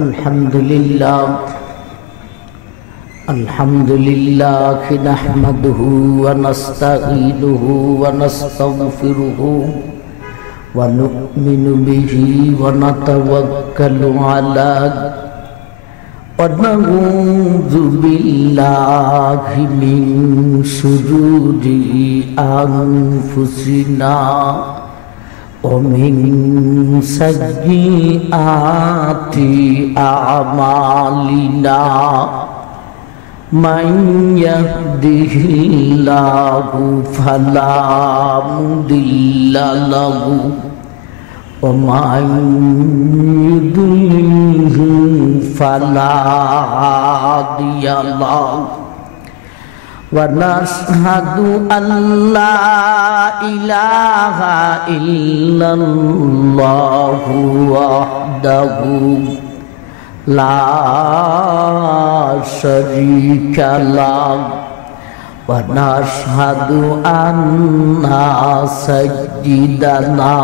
الحمد لله نحمده ونستعينه ونستغفره ونؤمن به ونتوكل عليه ونعوذ بالله من شرور أنفسنا ومن سيئات أعمالنا من يهده الله فلا مضل له ومن يضلل فلا هادي له ونشهد أن لا إله إلا الله وحده لا شريك له ونشهد أن سيدنا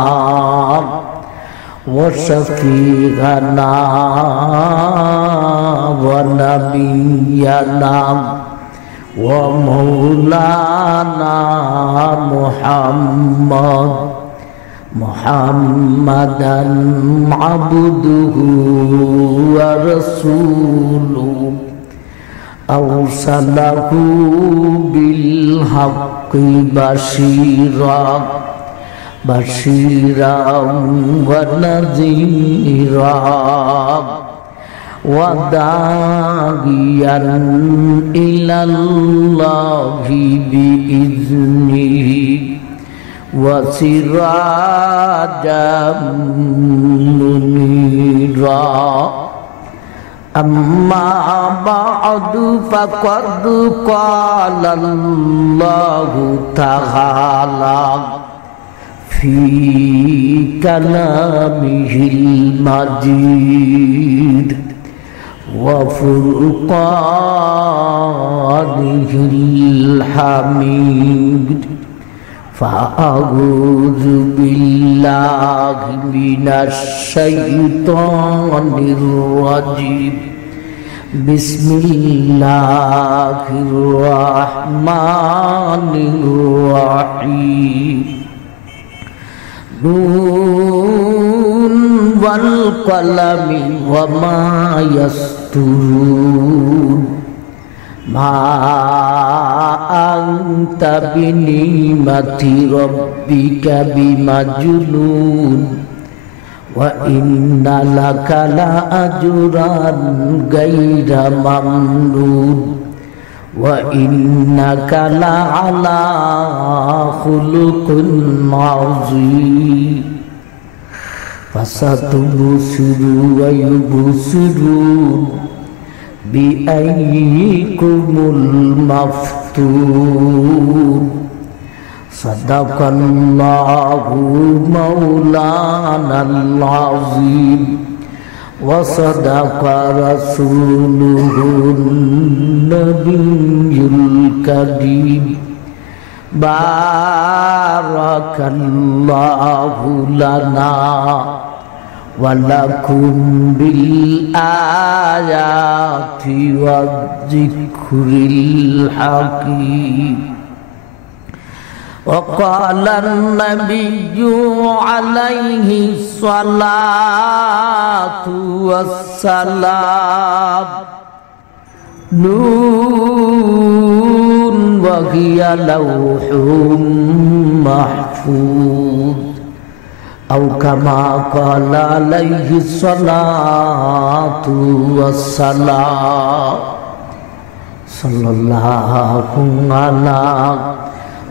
وشفيعنا ونبينا ومولانا محمدا عبده ورسوله أرسله بالحق بشيرا ونذيرا وداعيا إلى الله بإذنه وسراجا منيرا أما بعد فقد قال الله تعالى في كلامه المجيد وفرقانه الحميد فأعوذ بالله من الشيطان الرجيم بسم الله الرحمن الرحيم نون والقلم وما يسطرون ما أنت بنعمة ربك بمجنون وإن لك لأجرا غير ممنون وإنك لعلى خلق عظيم فستبصر ويبصرون بأيكم المفتون صدق الله مولانا العظيم وصدق رسوله النبي الكريم بارك الله لنا ولكم بالآيات والذكر الحكيم وقال النبي عليه الصلاة والسلام نون وهي لوح محفوظ أو كما قال عليه الصلاة والسلام صلى الله على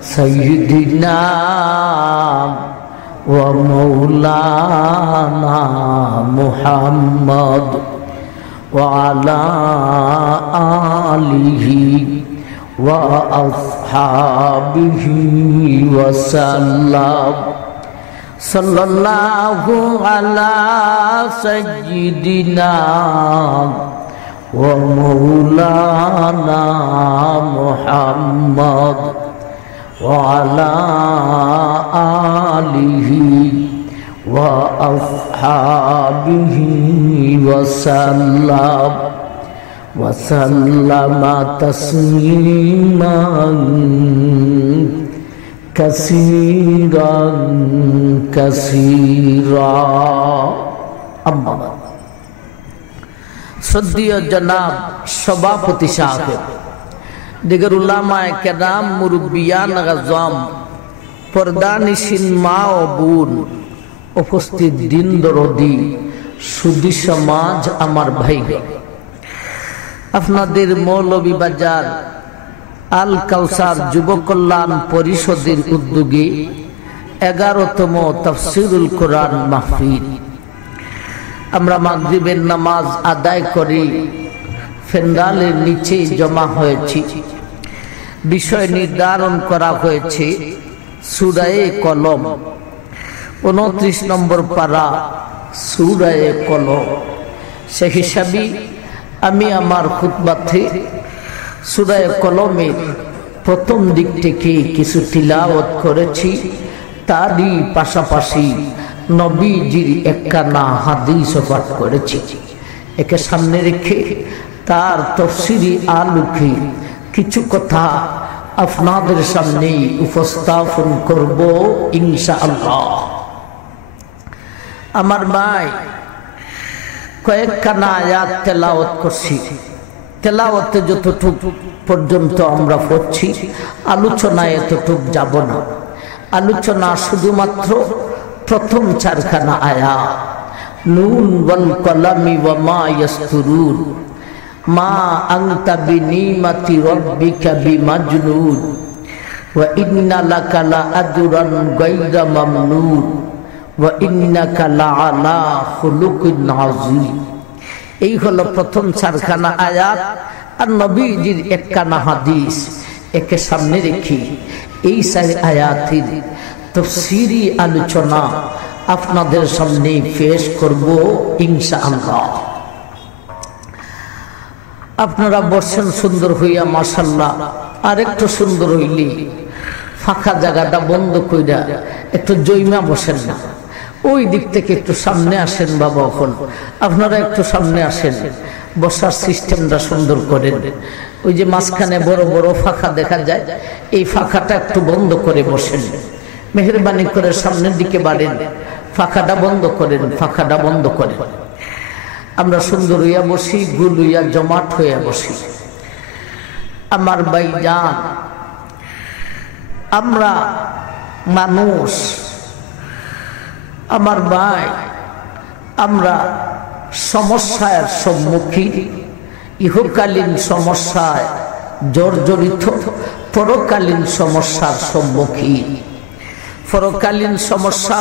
سيدنا ومولانا محمد وعلى آله وأصحابه وسلم صلى الله على سيدنا ومولانا محمد وعلى آله وأصحابه وسلم وسلم تسليما كثيرا كثيرا أما بعد শ্রদ্ধেয় জনাব সভাপতি সাহেব, দিগর উলামায়ে কেরাম, মুরব্বিয়ান আযম, পর্দানিশিন মা ও বোন, উপস্থিত দিন দরদি সুধী সমাজ, আমার ভাই, আপনাদের মৌলভীবাজার আল কাউসার যুব কল্যাণ পরিষদের উদ্যোগে 11তম তাফসীরুল কোরআন মাহফিল আমরা মাগরিবের নামাজ আদায় করে ফেন্ডালের নিচে জমা হয়েছি। বিষয় নির্ধারণ করা হয়েছে সূরায়ে কলম, 29 নম্বর পারা সূরায়ে কলম। সে হিসাবে আমি আমার খুতবাতে সূরায়ে কলমের প্রথম দিক থেকে কিছু তিলাওয়াত করেছি, তারই পাশাপাশি নবীজির একখানা হাদিস পাঠ করেছি। একে সামনে রেখে তার তাফসীরি আলোকে কিছু কথা আপনাদের সামনে উপস্থাপন করব ইনশাআল্লাহ। আমার ভাই, কয়েকখানা আয়াত তেলাওয়াত করছি। তেলাওয়াতে যতটুকু পর্যন্ত আমরা পড়ছি, আলোচনায় এতটুক যাব না। আলোচনা শুধুমাত্র প্রথম 4খানা আয়াত, নুন ওয়াল কলামি ওয়া মা ইয়াসতুরুন, মা আনতা বিনিমাতি রাব্বিকা বিমাজনুন, ওয়া ইন্না লাকা লাআজরান গায়রা মামনুন, ওয়া ইন্নাকা লাআলা খুলুকিন আযীম। এই হলো প্রথম 4খানা আয়াত আর নবীজির একখানা হাদিস। একে সামনে রেখে এই 4 আয়াতের তাফসীরি আলোচনা আপনাদের সামনে পেশ করব ইনশাআল্লাহ। আপনারা বসেন সুন্দর হইয়া, মাশাআল্লাহ। আর একটু সুন্দর হইলে ফাঁকা জায়গাটা বন্ধ কইরা একটু জৈমা বসেন না, ওই দিক থেকে একটু সামনে আসেন বাবা। এখন আপনারা একটু সামনে আসেন, বসার সিস্টেমটা সুন্দর করেন। ওই যে মাঝখানে বড় বড় ফাঁকা দেখা যায়, এই ফাঁকাটা একটু বন্ধ করে বসেন। মেহেরবানি করে সামনের দিকে বাড়েন, ফাঁকাটা বন্ধ করেন, ফাঁকাটা বন্ধ করেন। আমরা সুন্দর হইয়া বসি, গুল হইয়া জমাট হইয়া বসি। আমার ভাইজান, আমরা মানুষ, আমার ভাই, আমরা সমস্যার সম্মুখীন, ইহকালীন সমস্যায় জর্জরিত, পরকালীন সমস্যার সম্মুখীন। পরকালীন সমস্যা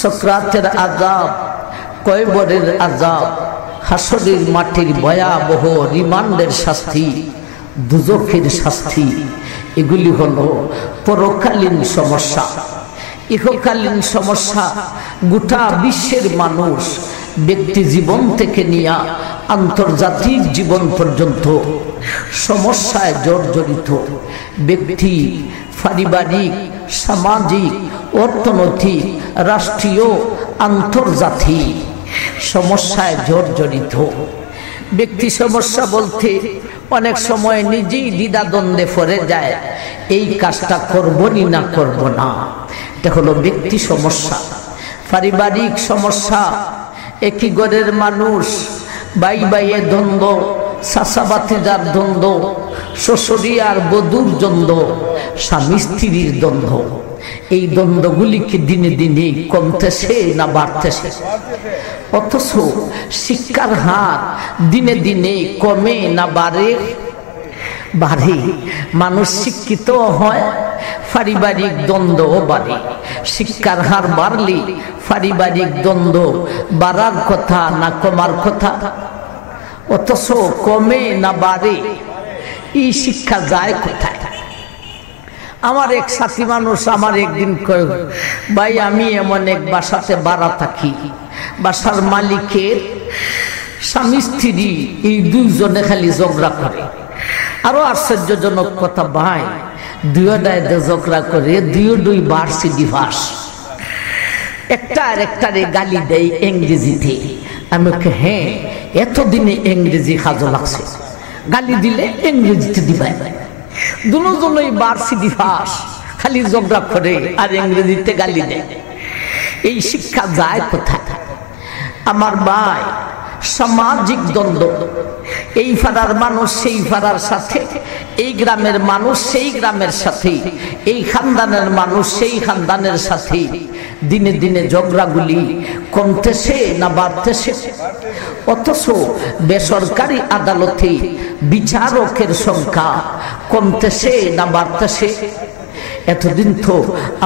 সকরাতের আযাব, কয়বরের আযাব, হাসরের মাটির ভয়াবহ রিমান্ডের শাস্তি, দুজখের শাস্তি, এগুলি হলো পরকালীন সমস্যা। ইহকালীন সমস্যা গোটা বিশ্বের মানুষ ব্যক্তি জীবন থেকে নিয়ে আন্তর্জাতিক জীবন পর্যন্ত সমস্যায় জর্জরিত। ব্যক্তি পারিবারিক, সামাজিক, অর্থনৈতিক, রাষ্ট্রীয়, আন্তর্জাতিক সমস্যায় জর্জরিত। ব্যক্তি সমস্যা বলতে অনেক সময় নিজেই দ্বিধাদ্বন্দ্বে পড়ে যায়, এই কাজটা করবনি না করব না। এটা হলো ব্যক্তি সমস্যা। পারিবারিক সমস্যা, একই ঘরের মানুষ, ভাই ভাইয়ে দ্বন্দ্ব, চাচা ভাতিজার দ্বন্দ্ব, শ্বশুরি আর বধূর দ্বন্দ্ব, স্বামী স্ত্রীর দ্বন্দ্ব। এই দ্বন্দ্বগুলিকে দিনে দিনে কমতেছে না বাড়তেছে? অথচ শিক্ষার হার দিনে দিনে কমে না বাড়ে? বাড়ে। মানুষ শিক্ষিত হয়, পারিবারিক দ্বন্দ্বও বাড়ে। শিক্ষার হার বাড়লে পারিবারিক দ্বন্দ্ব বাড়ার কথা না কমার কথা? অথচ কমে না বাড়ে? এই শিক্ষা যায় কোথায়? আমার এক সাথী মানুষ আমার একদিন কয়, ভাই আমি এমন এক বাসাতে ভাড়া থাকি, বাসার মালিকের স্বামী স্ত্রী এই দুইজনে খালি ঝগড়া করে। আরো আশ্চর্যজনক কথা, ভাই দুইটায় ঝগড়া করে, দুই বার্ষিক ডিভোর্স। একটা আর একটারে গালি দেয় ইংরেজিতে। আমি ওকে হ্যাঁ, এতদিনে ইংরেজি কাজে লাগছে, গালি দিলে ইংরেজিতে দিবাই। দুজনই বার্ষিক ফাঁস, খালি ঝগড়া করে আর ইংরেজিতে গালি দেয়। এই শিক্ষা যায় কোথায়? আমার ভাই, সামাজিক দ্বন্দ্ব, এই পাড়ার মানুষ সেই পাড়ার সাথে, এই গ্রামের মানুষ সেই গ্রামের সাথে, এই খানদানের মানুষ সেই খানদানের সাথে দিনে দিনে ঝগড়াগুলি কমতেছে না বাড়তেছে? অথচ বেসরকারি আদালতে বিচারকের সংখ্যা কমতেছে না বাড়তেছে? এতদিন তো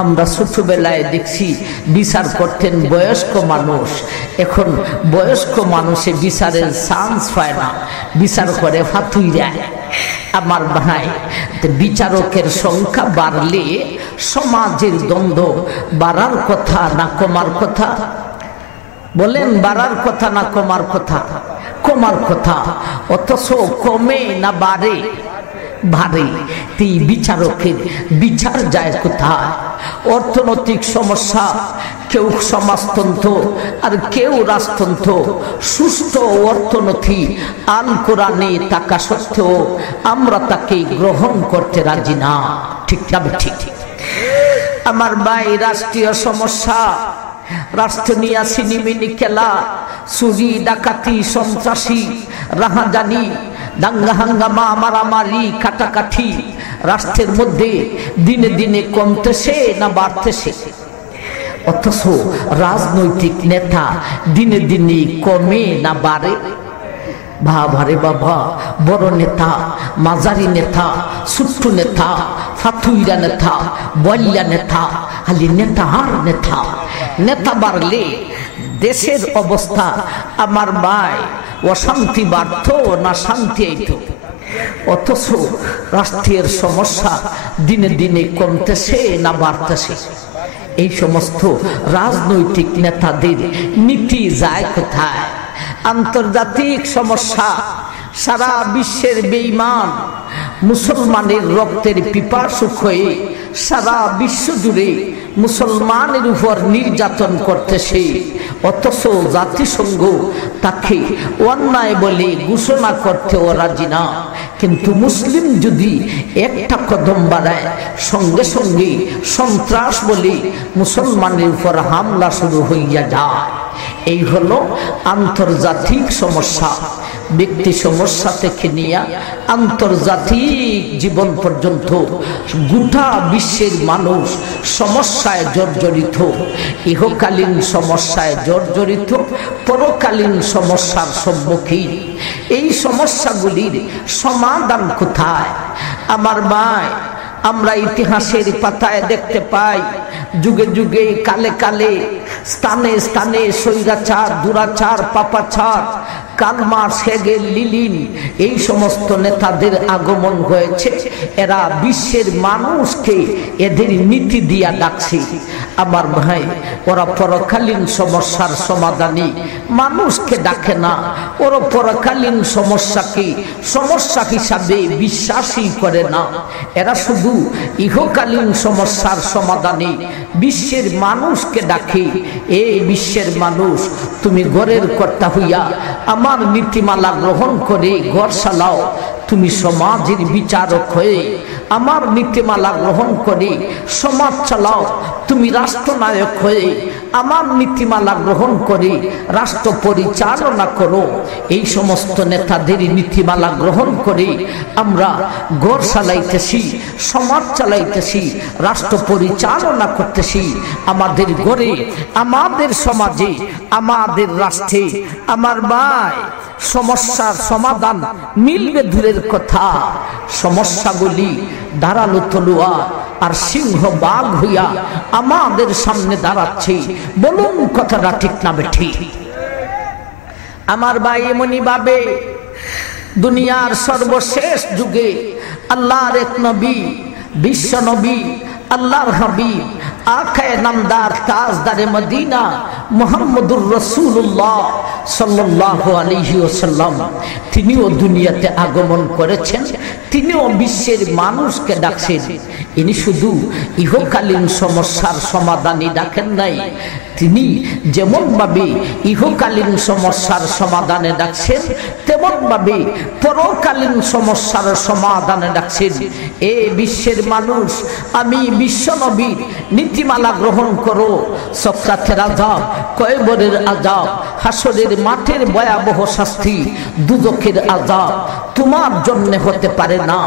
আমরা ছোটবেলায় দেখছি বিচার করতেন বয়স্ক মানুষ, এখন বয়স্ক মানুষে বিচারের চান্স পায় না, বিচার করে ফাতুইরা। আমার ভাই, বিচারকের সংখ্যা বাড়লে সমাজের দ্বন্দ্ব বাড়ার কথা না কমার কথা? বলেন, বাড়ার কথা না কমার কথা? কমার কথা। অথচ কমে না বাড়ে? বাড়ে। এই বিচারকের বিচার যায় কোথায়? অর্থনৈতিক সমস্যা, কেউ সমাজতন্ত্র আর কেউ রাজতন্ত্র। সুস্থ অর্থনীতি আল কোরআনে থাকা সত্ত্বেও আমরা তাকে গ্রহণ করতে রাজি না। ঠিক যাবে? ঠিক। আমার ভাই, রাষ্ট্রীয় সমস্যা, রাষ্ট্র নিয়ে সিনিমিনি খেলা, চুরি ডাকাতি, সন্ত্রাসী, রাহাজানি, দাঙ্গা হাঙ্গামা, মারামারি, কাটাকাটি রাষ্ট্রের মধ্যে দিনে দিনে কমতেছে না বাড়তেছে? অথচ রাজনৈতিক নেতা দিনে দিনে কমে না বাড়ে? ভারে বাবা, বড় নেতা, মাঝারি নেতা, ছোট্ট নেতা, ফাতুইরা নেতা, বল্লা নেতা, খালি নেতা আর নেতা। নেতা বাড়লে দেশের অবস্থা, আমার ভাই, অশান্তি বাড়ত না শান্তি আইত? অথচ রাষ্ট্রের সমস্যা দিনে দিনে কমতেছে না বাড়তেছে? এই সমস্ত রাজনৈতিক নেতাদের নীতি যায় কোথায়? আন্তর্জাতিক সমস্যা, সারা বিশ্বের বেঈমান মুসলমানের রক্তের পিপাসুক হয়ে সারা বিশ্ব জুড়ে মুসলমানের উপর নির্যাতন করতেছে। অথচ জাতিসংঘ তাকে অন্যায় বলে ঘোষণা করতেও রাজি না। কিন্তু মুসলিম যদি একটা কদম বাড়ায়, সঙ্গে সঙ্গে সন্ত্রাস বলে মুসলমানের উপর হামলা শুরু হইয়া যায়। এই হলো আন্তর্জাতিক সমস্যা। ব্যক্তি সমস্যা থেকে নিয়ে আন্তর্জাতিক জীবন পর্যন্ত গোটা বিশ্বের মানুষ সমস্যায় জর্জরিত। ইহকালীন সমস্যায় জর্জরিত, পরকালীন সমস্যার সম্মুখীন। এই সমস্যাগুলির সমাধান কোথায়? আমার ভাই, আমরা ইতিহাসের পাতায় দেখতে পাই, যুগে যুগে, কালে কালে, স্থানে স্থানে স্বৈরাচার, দুরাচার, পাপাচার, কার্ল মার্কস, হেগেল, লিনিন, এই সমস্ত নেতাদের আগমন হয়েছে। এরা বিশ্বের মানুষকে এদের নীতি দিয়া ডাকছে। আমার ভাই, ওরা পরকালীন সমস্যার সমাধানে মানুষকে ডাকে না, ওরা পরকালীন সমস্যাকে সমস্যা হিসাবে বিশ্বাসই করে না। এরা শুধু ইহকালীন সমস্যার সমাধানে বিশ্বের মানুষকে ডাকে। এই বিশ্বের মানুষ, তুমি ঘরের কর্তা হইয়া আমার নীতিমালা গ্রহণ করে ঘর চালাও। তুমি সমাজের বিচারক হয়ে আমার নীতিমালা গ্রহণ করে সমাজ চালাও। তুমি রাষ্ট্রনায়ক হয়ে আমার নীতিমালা গ্রহণ করে রাষ্ট্র পরিচালনা করো। এই সমস্ত নেতাদের নীতিমালা গ্রহণ করে আমরা ঘর চালাইতেছি, সমাজ চালাইতেছি, রাষ্ট্র পরিচালনা করতেছি। আমাদের ঘরে, আমাদের সমাজে, আমাদের রাষ্ট্রে, আমার ভাই, সমস্যার সমাধান মিলবে দূরের কথা, সমস্যাগুলি দাঁড়ালো তলোয়ার আর সিংহ বাঘ হইয়া আমাদের সামনে দাঁড়াচ্ছে। বলুন, কথাটা ঠিক না বেঠিক? আমার ভাই, এমনি ভাবে দুনিয়ার সর্বশেষ যুগে আল্লাহর এক নবী, বিশ্ব নবী, আল্লাহর হাবিব আকায়ে নামদার তাজদারে মদিনা মুহাম্মদুর রাসূলুল্লাহ সাল্লাল্লাহু আলাইহি ওয়াসাল্লাম তিনিও দুনিয়াতে আগমন করেছেন, তিনিও বিশ্বের মানুষকে ডাকছেন। ইনি শুধু ইহকালীন সমস্যার সমাধানই ডাকেন নাই, তিনি যেমন ভাবে ইহকালীন সমস্যার সমাধানে ডাকছেন তেমন ভাবে পরকালীন সমস্যার সমাধানে ডাকছেন। এ বিশ্বের মানুষ, আমি বিশ্ব নবীর নীতিমালা গ্রহণ করো। সক্রাতের আযাব, কয়বরের আযাব, হাসরের মাঠের ভয়াবহ শাস্তি, দুজকের আযাব তোমার জন্য হতে পারে না।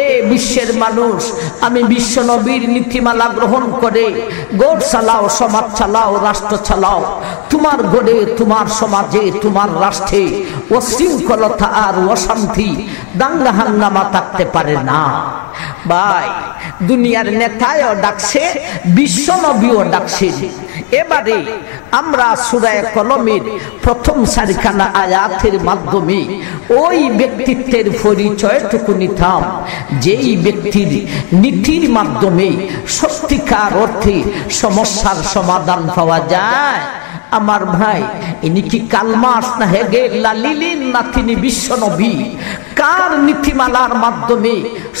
এ বিশ্বের মানুষ, আমি বিশ্ব নবীর নীতিমালা গ্রহণ করে গড় চালাও, সমাজ চালাও, রাষ্ট্র চালাও। তোমার গড়ে, তোমার সমাজে, তোমার রাষ্ট্রে অশৃঙ্খলতা আর অশান্তি, দাঙ্গা হাঙ্গামা থাকতে পারে না। ভাই, দুনিয়ার নেতায়ও ডাকছে, বিশ্ব নবীও ডাকছে। এবারে আমরা সূরা কলমের প্রথম চারখানা আয়াতের মাধ্যমে ওই ব্যক্তিত্বের পরিচয়টুকু নিতাম, যেই ব্যক্তির নীতির মাধ্যমে সত্যিকার অর্থে সমস্যার সমাধান পাওয়া যায়। আমার ভাই, ইনি কি কালমাস না হেগে লালিলিন না তিনি বিশ্ব নবী? কার নীতিমালার মাধ্যমে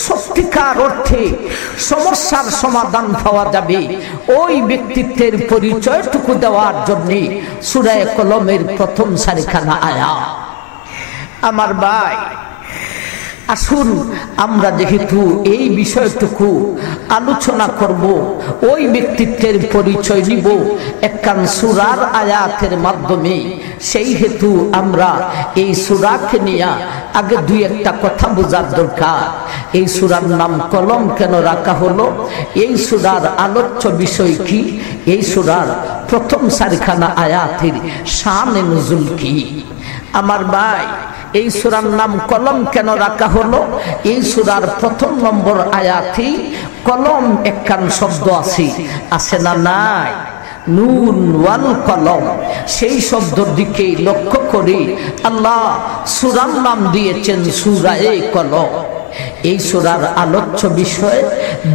সত্যিকার অর্থে সমস্যার সমাধান পাওয়া যাবে, ওই ব্যক্তিত্বের পরিচয়টুকু দেওয়ার জন্য সূরা কলমের প্রথম চারখানা আয়াত। আমার ভাই, আসুন আমরা যেহেতু এই বিষয়টুকু আলোচনা করব, ওই ব্যক্তিত্বের পরিচয় নিব একখান সূরার আয়াতের মাধ্যমে, সেই হেতু আমরা এই সূরাকে নিয়ে আগে দুই একটা কথা বোঝার দরকার। এই সূরার নাম কলম কেন রাখা হলো, এই সূরার আলোচ্য বিষয় কি, এই সূরার প্রথম চারখানা আয়াতের শানে নুজুল কি। আমার ভাই, এই সূরার নাম কলম কেন রাখা হলো? এই সূরার প্রথম নম্বর আয়াতে কলম একখান শব্দ আছে না নাই? নুন ওয়াল কলম, সেই শব্দের দিকে লক্ষ্য করে আল্লাহ সূরার নাম দিয়েছেন সূরায়ে কলম। এই সূরার আলোচ্য বিষয়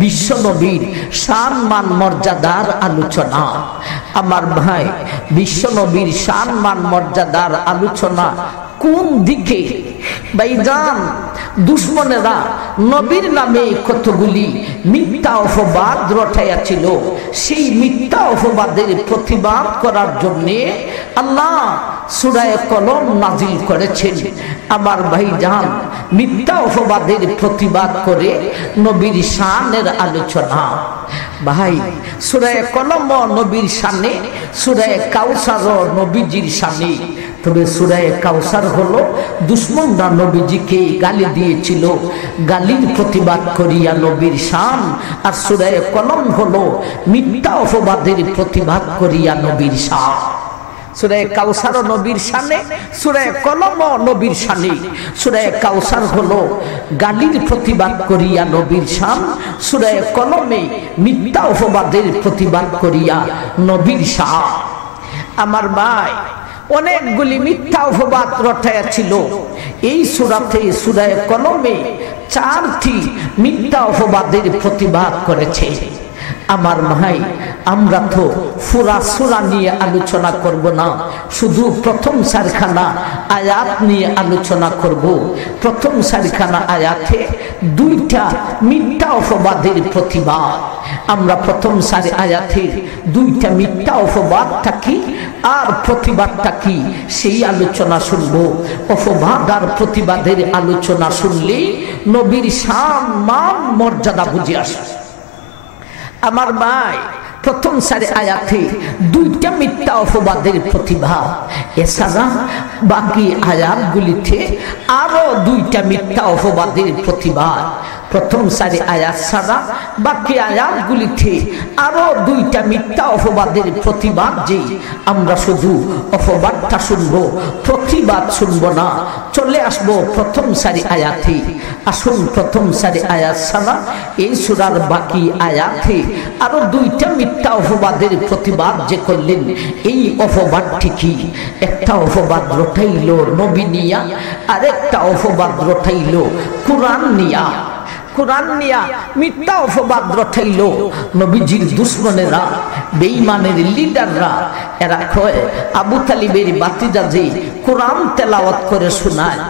বিশ্ব নবীর শান মান মর্যাদার আলোচনা। আমার ভাই, বিশ্ব নবীর শান মান মর্যাদার আলোচনা কোন দিকে? ভাইজান, দুশ্মনেরা নবীর নামে কতগুলি মিথ্যা অপবাদ রটাইয়াছিল, সেই মিথ্যা অপবাদের প্রতিবাদ করার জন্য আল্লাহ সূরা কলম নাজিল করেছেন। আমার ভাইজান, মিথ্যা অপবাদের প্রতিবাদ করে নবীর শানের আলোচনা। ভাই, সূরা কলম নবীর শানে, সূরা কাউসার নবীজির শানে। তবে সূরা কাউসার হলো দুশমনরা নবীজিকে গালি দিয়েছিল, গালির প্রতিবাদ করিয়া নবীর শান। আর সূরা কলম হলো মিথ্যা অপবাদের প্রতিবাদ করিয়া নবীর শান। সূরা কাউসার নবীর শানে, সূরা কলম নবীর শানে। সূরা কাউসার হলো গালির প্রতিবাদ করিয়া নবীর শান, সূরা কলমে মিথ্যা অপবাদের প্রতিবাদ করিয়া নবীর শান। আমার ভাই, অনেকগুলি মিথ্যা অপবাদ রটাইয়াছিল এই সূরাতে। সূরা কলমে 4টি মিথ্যা অপবাদের প্রতিবাদ করেছে। আমার ভাই, আমরা তো পুরা সূরা নিয়ে আলোচনা করব না, শুধু প্রথম চারখানা আয়াত নিয়ে আলোচনা করব। প্রথম চারখানা আয়াতে 2টা মিথ্যা অপবাদের প্রতিবাদ। আমরা প্রথম 4 আয়াতের 2টা মিথ্যা অপবাদটা কি আর প্রতিবাদটা কি, সেই আলোচনা শুনব। অপবাদ আর প্রতিবাদের আলোচনা শুনলে নবীর শান মান মর্যাদা বুঝে আসে। আমার ভাই, প্রথম 4 আয়াতে 2টা মিথ্যা অপবাদের প্রতিবাদ, এছাড়া বাকি আয়াতগুলিতে আরো 2টা মিথ্যা অপবাদের প্রতিবাদ। প্রথম 4 আয়াত ছাড়া বাকি আয়াতগুলিতে আরো 2টা মিথ্যা অপবাদের প্রতিবাদ। যে আমরা শুধু অপবাদটা শুনবো, প্রতিবাদ শুনবো না। চলে আসবো প্রথম 4 আয়াতে। আসুন, প্রথম 4 আয়াত ছাড়া এই সূরার বাকি আয়াতে আরো 2টা মিথ্যা অপবাদের প্রতিবাদ যে করলেন, এই অপবাদটি কি? একটা অপবাদ রটাইল নবী নিয়া, আর একটা অপবাদ রটাইল কুরআন নিয়া। কোরআন নিয়া মিথ্যা অপবাদ রটাইল। নবীজির দুশমনেরা, বেঈমানের লিডাররা, এরা কয় আবু তালিবের বাতিজা যে কোরআন তেলাওয়াত করে শোনায়,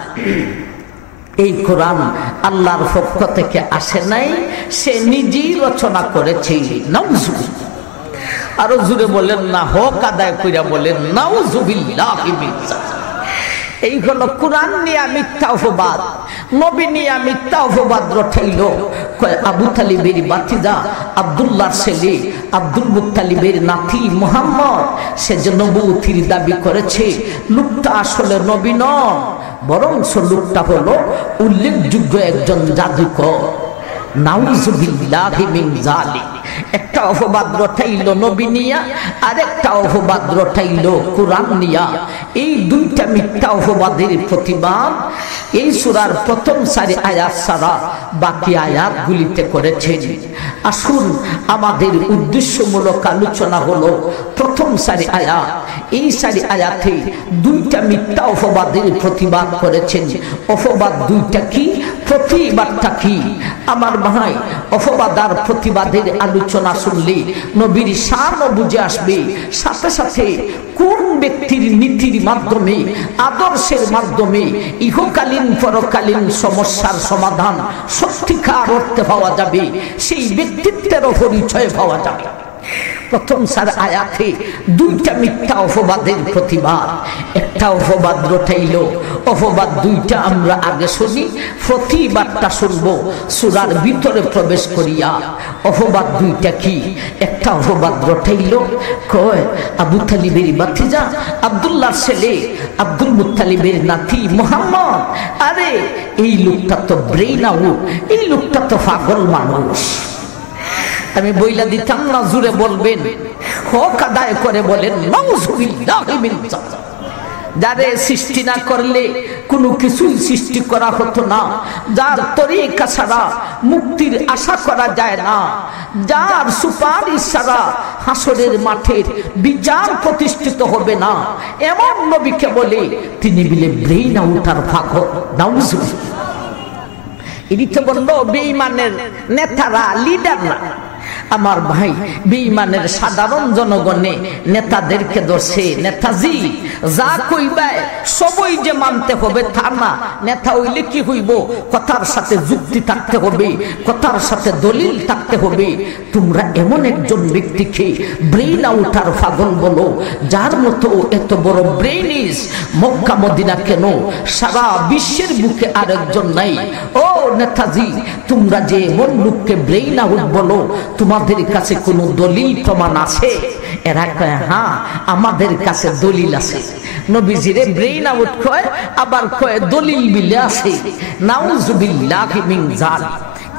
এই কোরআন আল্লাহর পক্ষ থেকে আসে নাই, সে নিজেই রচনা করেছে। নাউজুবিল্লাহ। আরো জোরে বলেন না, হক আদায় কইরা বলেন নাউজুবিল্লাহি মিন যালিক। এই হলো কোরআন নিয়ে মিথ্যা অপবাদ, নবী নিয়ে মিথ্যা অপবাদ রটাইল। আবু তালিবের বাতিজা আব্দুল্লাহর ছেলে আব্দুল মুত্তালিবের নাতি মুহাম্মদ, সে যে নবুয়তির দাবি করেছে, লোকটা আসলে নবী নন, বরং লোকটা হলো উল্লেখযোগ্য একজন জাদুকর। নাউজুবিল্লাহি মিন যালিক। একটা অপবাদ রটাইল নবী নিয়া, আর একটা অপবাদ রটাইল কোরআন নিয়া। এই দুইটা মিথ্যা অপবাদের প্রতিবাদ এই সূরার প্রথম 4 আয়াত ছাড়া বাকি আয়াতগুলিতে করেছেন। আসুন, আমাদের উদ্দেশ্যমূলক আলোচনা হলো প্রথম 4 আয়াত। এই 4 আয়াতে দুইটা মিথ্যা অপবাদের প্রতিবাদ করেছেন। অপবাদ দুইটা কি, প্রতিবাদটা কি? আমার ভাই, অপবাদ আর প্রতিবাদের আলোচনা শুনলে নবীর শানও বুঝে আসবে, সাথে সাথে কোন ব্যক্তির নীতির মাধ্যমে, আদর্শের মাধ্যমে ইহকালীন পরকালীন সমস্যার সমাধান সত্যিকার অর্থে পাওয়া যাবে, সেই ব্যক্তিত্বেরও পরিচয় পাওয়া যাবে। প্রথম 4 আয়াতে দুইটা মিথ্যা অপবাদের প্রতিবাদ। একটা অপবাদ রটাইল, অপবাদ দুইটা আমরা আগে শুনি, প্রতিবাদটা শুনবো সূরার ভিতরে প্রবেশ করিয়া। অপবাদ দুইটা কি? একটা অপবাদ রটাইল, কয় আবু তালিবের বাতিজা আব্দুল্লাহর ছেলে আব্দুল মুত্তালিবের নাতি মুহাম্মদ, আরে এই লোকটা তো ব্রেইন আউট, এই লোকটা তো পাগল মানুষ। আমি বইলা দিতাম না, জুড়ে বলবেন, হক আদায় করে বলেন নাউজুবিল্লাহি মিন যালিক। যারে সৃষ্টি না করলে কোনো কিছুই সৃষ্টি করা হতো না, যার তরিকা ছাড়া মুক্তির আশা করা যায় না, যার সুপারিশ ছাড়া হাসরের মাঠের বিচার প্রতিষ্ঠিত হবে না, এমন নবীকে বলে তিনি বলে ব্রেইন আউটার পাগল। নাউজুবিল্লাহ। এদিকে বলল বেঈমানের নেতারা, লিডাররা। আমার ভাই, বেঈমানের সাধারণ জনগণে নেতাদেরকে দোষে, নেতাজি যা কইবে সবই যে মানতে হবে তা না। নেতা হইলে কি হইব? কথার সাথে যুক্তি থাকতে হবে, কথার সাথে দলিল থাকতে হবে। তোমরা এমন একজন ব্যক্তিকে ব্রেইন আউটার পাগল বলো, যার মতো এত বড় ব্রেইনিস মক্কা মদিনা কেন সারা বিশ্বের বুকে আরেকজন নাই। ও নেতাজি, তোমরা যে এমন লোককে ব্রেইন আউট বলো, তোমাদের কাছে কোনো দলিল প্রমাণ আছে? এরা কয় হ্যাঁ, আমাদের কাছে দলিল আছে। নবীজিরে ব্রেইন আউট কয়, আবার কয় দলিল বিলে আছে। নাউজুবিল্লাহি মিন যালিক।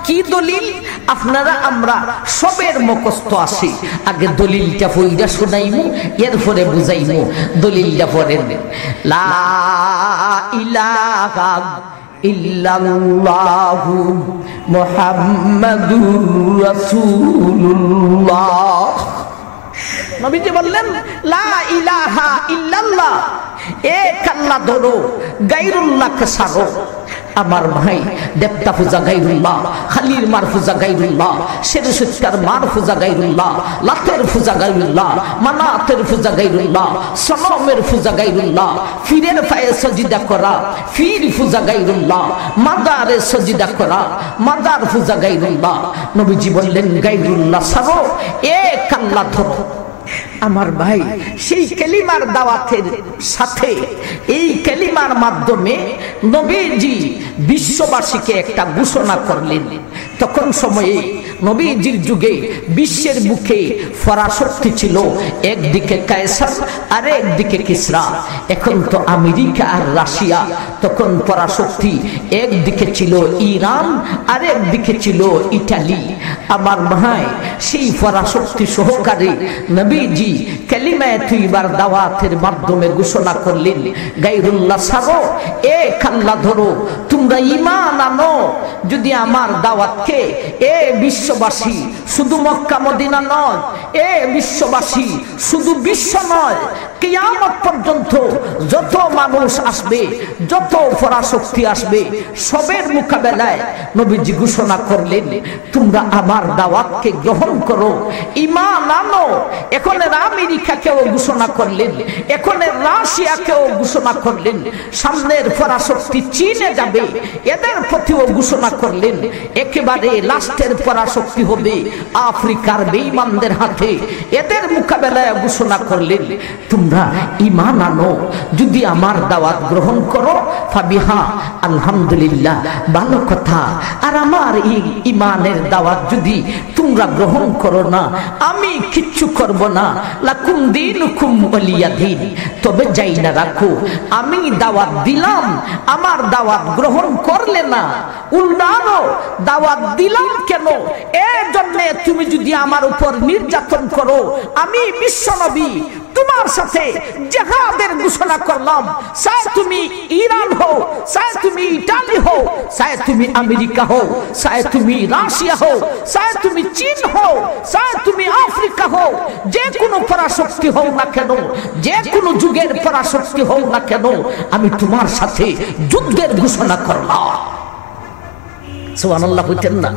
কি দলিল? আপনারা আমরা সবের মুখস্থ আছে, আগে দলিলটা পড়া শোনাইমু, এরপরে বুঝাইমু। দলিলটা পড়েন, লা ইলাহা ইল্লাল্লাহু মুহাম্মাদুর রাসূলুল্লাহ। নবীজি বললেন লা ইলাহা ইল্লাল্লাহ, এক আল্লাহ ধরো, গায়রুল্লাহকে ছাড়ো। আমার ভাই, দেবতা পূজা গায়রুল্লাহ, খালির মার পূজা গায়রুল্লাহ, শেরসুৎকার মার পূজা গায়রুল্লাহ, লাতের পূজা গায়রুল্লাহ, মানাতের পূজা গায়রুল্লাহ, সনমের পূজা গায়রুল্লাহ, ফিরের পায়ে সজিদা করা, ফির পূজা গায়রুল্লাহ, মাদারে সজিদা করা, মাদার পূজা গায়রুল্লাহ। নবীজি বললেন গায়রুল্লাহ ছাড়ো, এক আল্লাহ ধরো। আমার ভাই, সেই কালিমার দাওয়াতের সাথে এই কালিমার মাধ্যমে নবীজি বিশ্ববাসীকে একটা ঘোষণা করলেন। তখন সময়ে নবীজির যুগে বিশ্বের বুকে পরাশক্তি ছিল, একদিকে কায়সার আর একদিকে কিসরা। এখন তো আমেরিকা আর রাশিয়া। তখন পরাশক্তি একদিকে ছিল ইরান আর একদিকে ছিল ইটালি। আমার ভাই, সেই পরাশক্তি সহকারে নবীজি কালিমায়ে তৈয়বার দাওয়াতের মাধ্যমে ঘোষণা করলেন গায়রুল্লাহ ছাড়ো, এক আল্লাহ ধরো। তোমরা ঈমান আনো যদি আমার দাওয়াতকে, এ বিশ্ববাসী শুধু মক্কা মদিনা নয়, এ বিশ্ববাসী শুধু বিশ্ব নয়, কিয়ামত পর্যন্ত যত মানুষ আসবে, যত পরাশক্তি আসবে, সবের মোকাবেলায় নবীজি ঘোষণা করলেন, তোমরা আমার দাওয়াতকে গ্রহণ করো, ঈমান আনো। এখন আমেরিকাকেও ঘোষণা করলেন, এখন রাশিয়াকেও ঘোষণা করলেন, সামনের পরাশক্তি চীনে যাবে, এদের প্রতিও ঘোষণা করলেন। একেবারে লাস্টের পরাশক্তি হবে আফ্রিকার বেঈমানদের হাতে, এদের মোকাবেলায় ঘোষণা করলেন, তোমরা ঈমান আনো, যদি আমার দাওয়াত গ্রহণ করো ফাবিহা, আলহামদুলিল্লাহ, ভালো কথা। আর আমার এই ঈমানের দাওয়াত যদি তোমরা গ্রহণ করো না, আমি কিচ্ছু করব না, লাকুম দীনুকুম ওয়ালিয়া দীন। তবে যাই না রাখো, আমি দাওয়াত দিলাম, আমার দাওয়াত গ্রহণ করলে না, উল্টানো দাওয়াত দিলাম কেন, এর জন্য তুমি যদি আমার উপর নির্যাতন করো, আমি বিশ্বনবী তোমার সাথে জিহাদের ঘোষণা করলাম। চাই তুমি ইরান হও, চাই তুমি ইটালি হও, চাই তুমি আমেরিকা হও, চাই তুমি রাশিয়া হও, চাই তুমি চীন হও, চাই তুমি আফ্রিকা হও, যে কোনো পরাশক্তি হও না কেন, যে কোনো যুগের পরাশক্তি হও না কেন, আমি তোমার সাথে যুদ্ধের ঘোষণা করলাম। সুবহানাল্লাহ হইতেন না?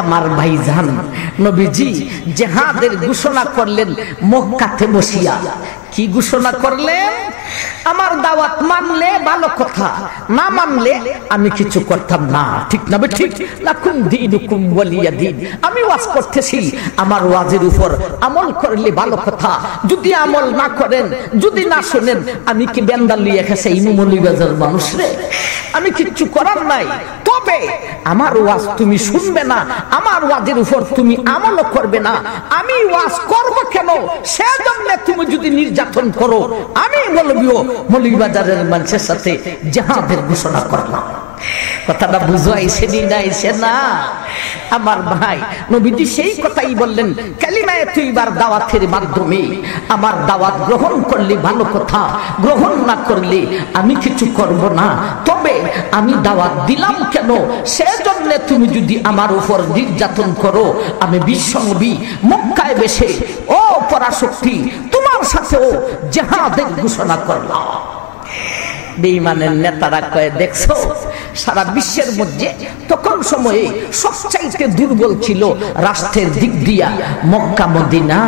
আমার ভাইজান, নবীজি জিহাদের ঘোষণা করলেন মক্কাতে বসিয়া। কি ঘোষণা করলেন? আমার দাওয়াত মানলে ভালো কথা, না মানলে আমি কিছু করতাম না। ঠিক না? ঠিক। লাকুম দীনুকুম ওয়ালিয়া দীন। আমি ওয়াজ করতেছি, আমার ওয়াজের উপর আমল করলে ভালো কথা, যদি আমল না করেন, যদি না শুনেন, আমি কি বেন্দাল লিয়ে গেছে ইমামুল বাজার মানুষ রে? আমি কিচ্ছু করার নাই। তবে আমার ওয়াজ তুমি শুনবে না, আমার ওয়াজের উপর তুমি আমল করবে না। আমি ওয়াজ করব কেন? সেজন্য তুমি যদি নির্যাতন করো, আমি বলবিও মৌলভীবাজারের মানুষের সাথে জিহাদের ঘোষণা করলাম। কথাটা বুঝাইছে না? আইছে না? আমার ভাই, নবীজি সেই কথাই বললেন, কালিমায়ে তৈবার দাওয়াতের মাধ্যমে আমার দাওয়াত গ্রহণ করলে ভালো কথা, গ্রহণ না করলে আমি কিছু করব না। তবে আমি দাওয়াত দিলাম কেন, সেজন্য তুমি যদি আমার উপর নির্যাতন করো, আমি বিশ্বনবী মক্কায় বসে ও পরাশক্তি তোমার সাথেও জিহাদের ঘোষণা করলাম। বেঈমানের নেতারা কয়ে, দেখছো সারা বিশ্বের মধ্যে তখন সময়ে সবচাইতে দুর্বল ছিল রাষ্ট্রের দিক দিয়া মক্কা মদিনা,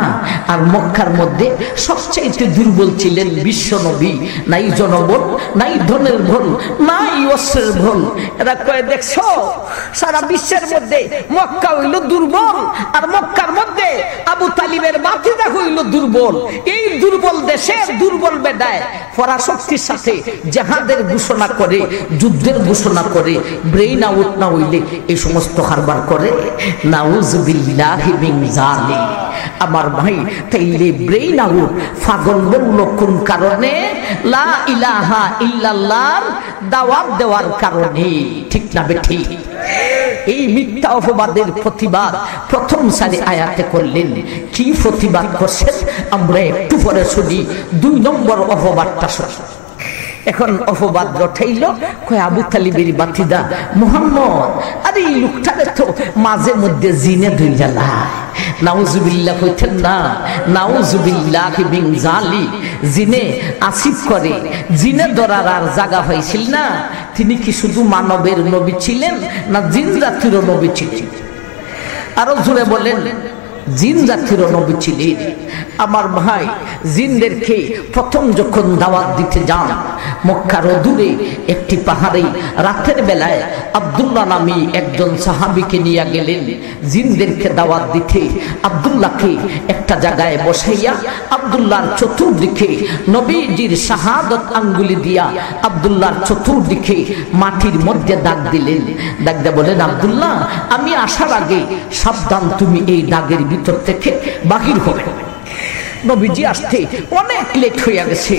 আর মক্কার মধ্যে সবচাইতে দুর্বল ছিলেন বিশ্বনবী। নাই জনবল, নাই ধনের ভোল, নাই অস্ত্রের ভোল। এরা কয়ে, দেখছো সারা বিশ্বের মধ্যে মক্কা হইল দুর্বল, আর মক্কার মধ্যে আবু তালিবের বাতিদা হইল দুর্বল। এই দুর্বল দেশে দুর্বল বেদায় পরাশক্তির সাথে জিহাদের ঘোষণা করে, যুদ্ধের ঘোষণা করে, ব্রেইন আউট না হইলে এই সমস্ত কারবার করে। নাউজুবিল্লাহি মিন যালিক। আমার ভাই, তাইলে ব্রেইন আউট পাগল বলল কোন কারণে? লা ইলাহা ইল্লাল্লাহ দাওয়াত দেওয়ার কারণে। ঠিক না বেঠিক? এই মিথ্যা অপবাদের প্রতিবাদ প্রথম সারি আয়াতে করলেন। কি প্রতিবাদ করছেন আমরা একটু পরে শুনি। 2 নম্বর অপবাদটা শুনি। এখন অপবাদ রটাইল, কয় আবু তালিবের বাতিদা মুহাম্মদ, আরে এই লোকটারে তো মাঝে মধ্যে জিনে ধইরা লাই। নাউজুবিল্লাহ কইতেন না? নাউজুবিল্লাহি মিন যালিক। জিনে আসিফ করে, জিনে ধরার আর জায়গা হয়েছিল না। তিনি কি শুধু মানবের নবী ছিলেন, না জিন জাতিরও নবী ছিলেন? আরো জোরে বলেন, জিন জাতির নবী ছিলেন। আমার ভাই, জিনদেরকে প্রথম যখন দাওয়াত দিতে যান, মক্কার দূরে একটি পাহাড়ে রাতের বেলায় আব্দুল্লাহ নামী একজন সাহাবীকে নিয়ে গেলেন জিনদেরকে দাওয়াত দিতে। আব্দুল্লাহকে একটা জায়গায় বসাইয়া আব্দুল্লাহর চতুর্দিকে নবীজির শাহাদত আঙ্গুলি দিয়া আব্দুল্লাহর চতুর্দিকে মাটির মধ্যে দাগ দিলেন। দাগ দিয়ে বলেন, আব্দুল্লাহ, আমি আসার আগে সাবধান, তুমি এই দাগের ভিতর থেকে বাহির হবে। নবীজি আসতে অনেক লেট হয়ে গেছে।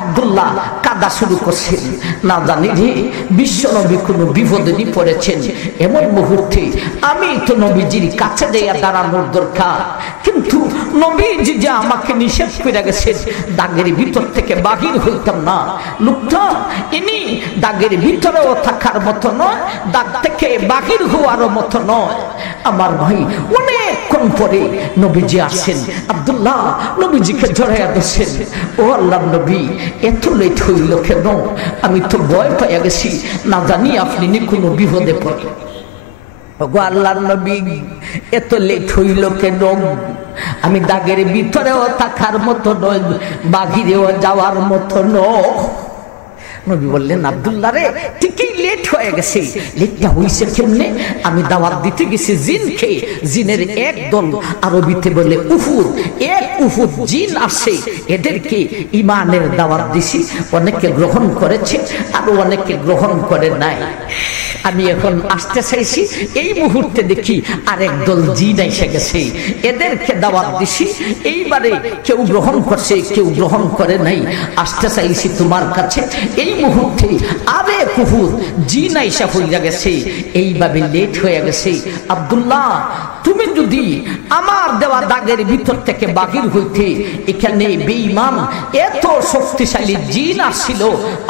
আব্দুল্লাহ কাঁদা শুরু করছেন, না জানি রে বিশ্ব নবী কোনো বিপদে পড়েছেন। এমন মুহূর্তে আমি তো নবীজির কাছে যাইয়া দাঁড়ানোর দরকার, কিন্তু নবীজি যে আমাকে নিষেধ করে গেছেন দাগের ভিতর থেকে বাহির হইতাম না। লোকটা ইনি দাগের ভিতরেও থাকার মতো নয়, দাগ থেকে বাহির হওয়ারও মতো নয়। আমার ভাই, অনেক কিছুক্ষণ পরে নবীজি আসেন, আব্দুল্লাহ নবীজিকে জড়াইয়া ধরছেন। ও আল্লাহর নবী, এত লেট হইল কেন? আমি তো ভয় পাইয়া গেছি, না জানি আপনি নি কোনো বিপদে পড়ে। আল্লাহর নবী, এত লেট হইল কেন? আমি দাগের ভিতরেও থাকার মতো নয়, বাহিরেও যাওয়ার মতো নয়। নবী বললেন, আব্দুল্লাহ রে, ঠিকই লেট হয়ে গেছে। লেটটা হইছে কেমনে? আমি দাওয়াত দিতে গেছি জিনকে, জিনের এক দল, আরবিতে বলে উফুদ, এক উফুদ জিন আসে, এদেরকে ইমানের দাওয়াত দিছি। অনেকে গ্রহণ করেছে, আরো অনেকে গ্রহণ করে নাই। আমি এখন আসতে চাইছি, এই মুহূর্তে দেখি আরেক দল জিন এসে গেছে, এদেরকে দাওয়াত দিছি। এইবারে কেউ গ্রহণ করছে, কেউ গ্রহণ করে নাই। আসতে চাইছি তোমার কাছে, এই মুহূর্তে আরেক উফুদ জিন এসে হইয়া গেছে। এইভাবে লেট হয়ে গেছে। আব্দুল্লাহ, তুমি যদি আমার দেওয়া দাগের ভিতর থেকে বাহির হইতে, এখানে বেঈমান এত শক্তিশালী জিন আসছিল,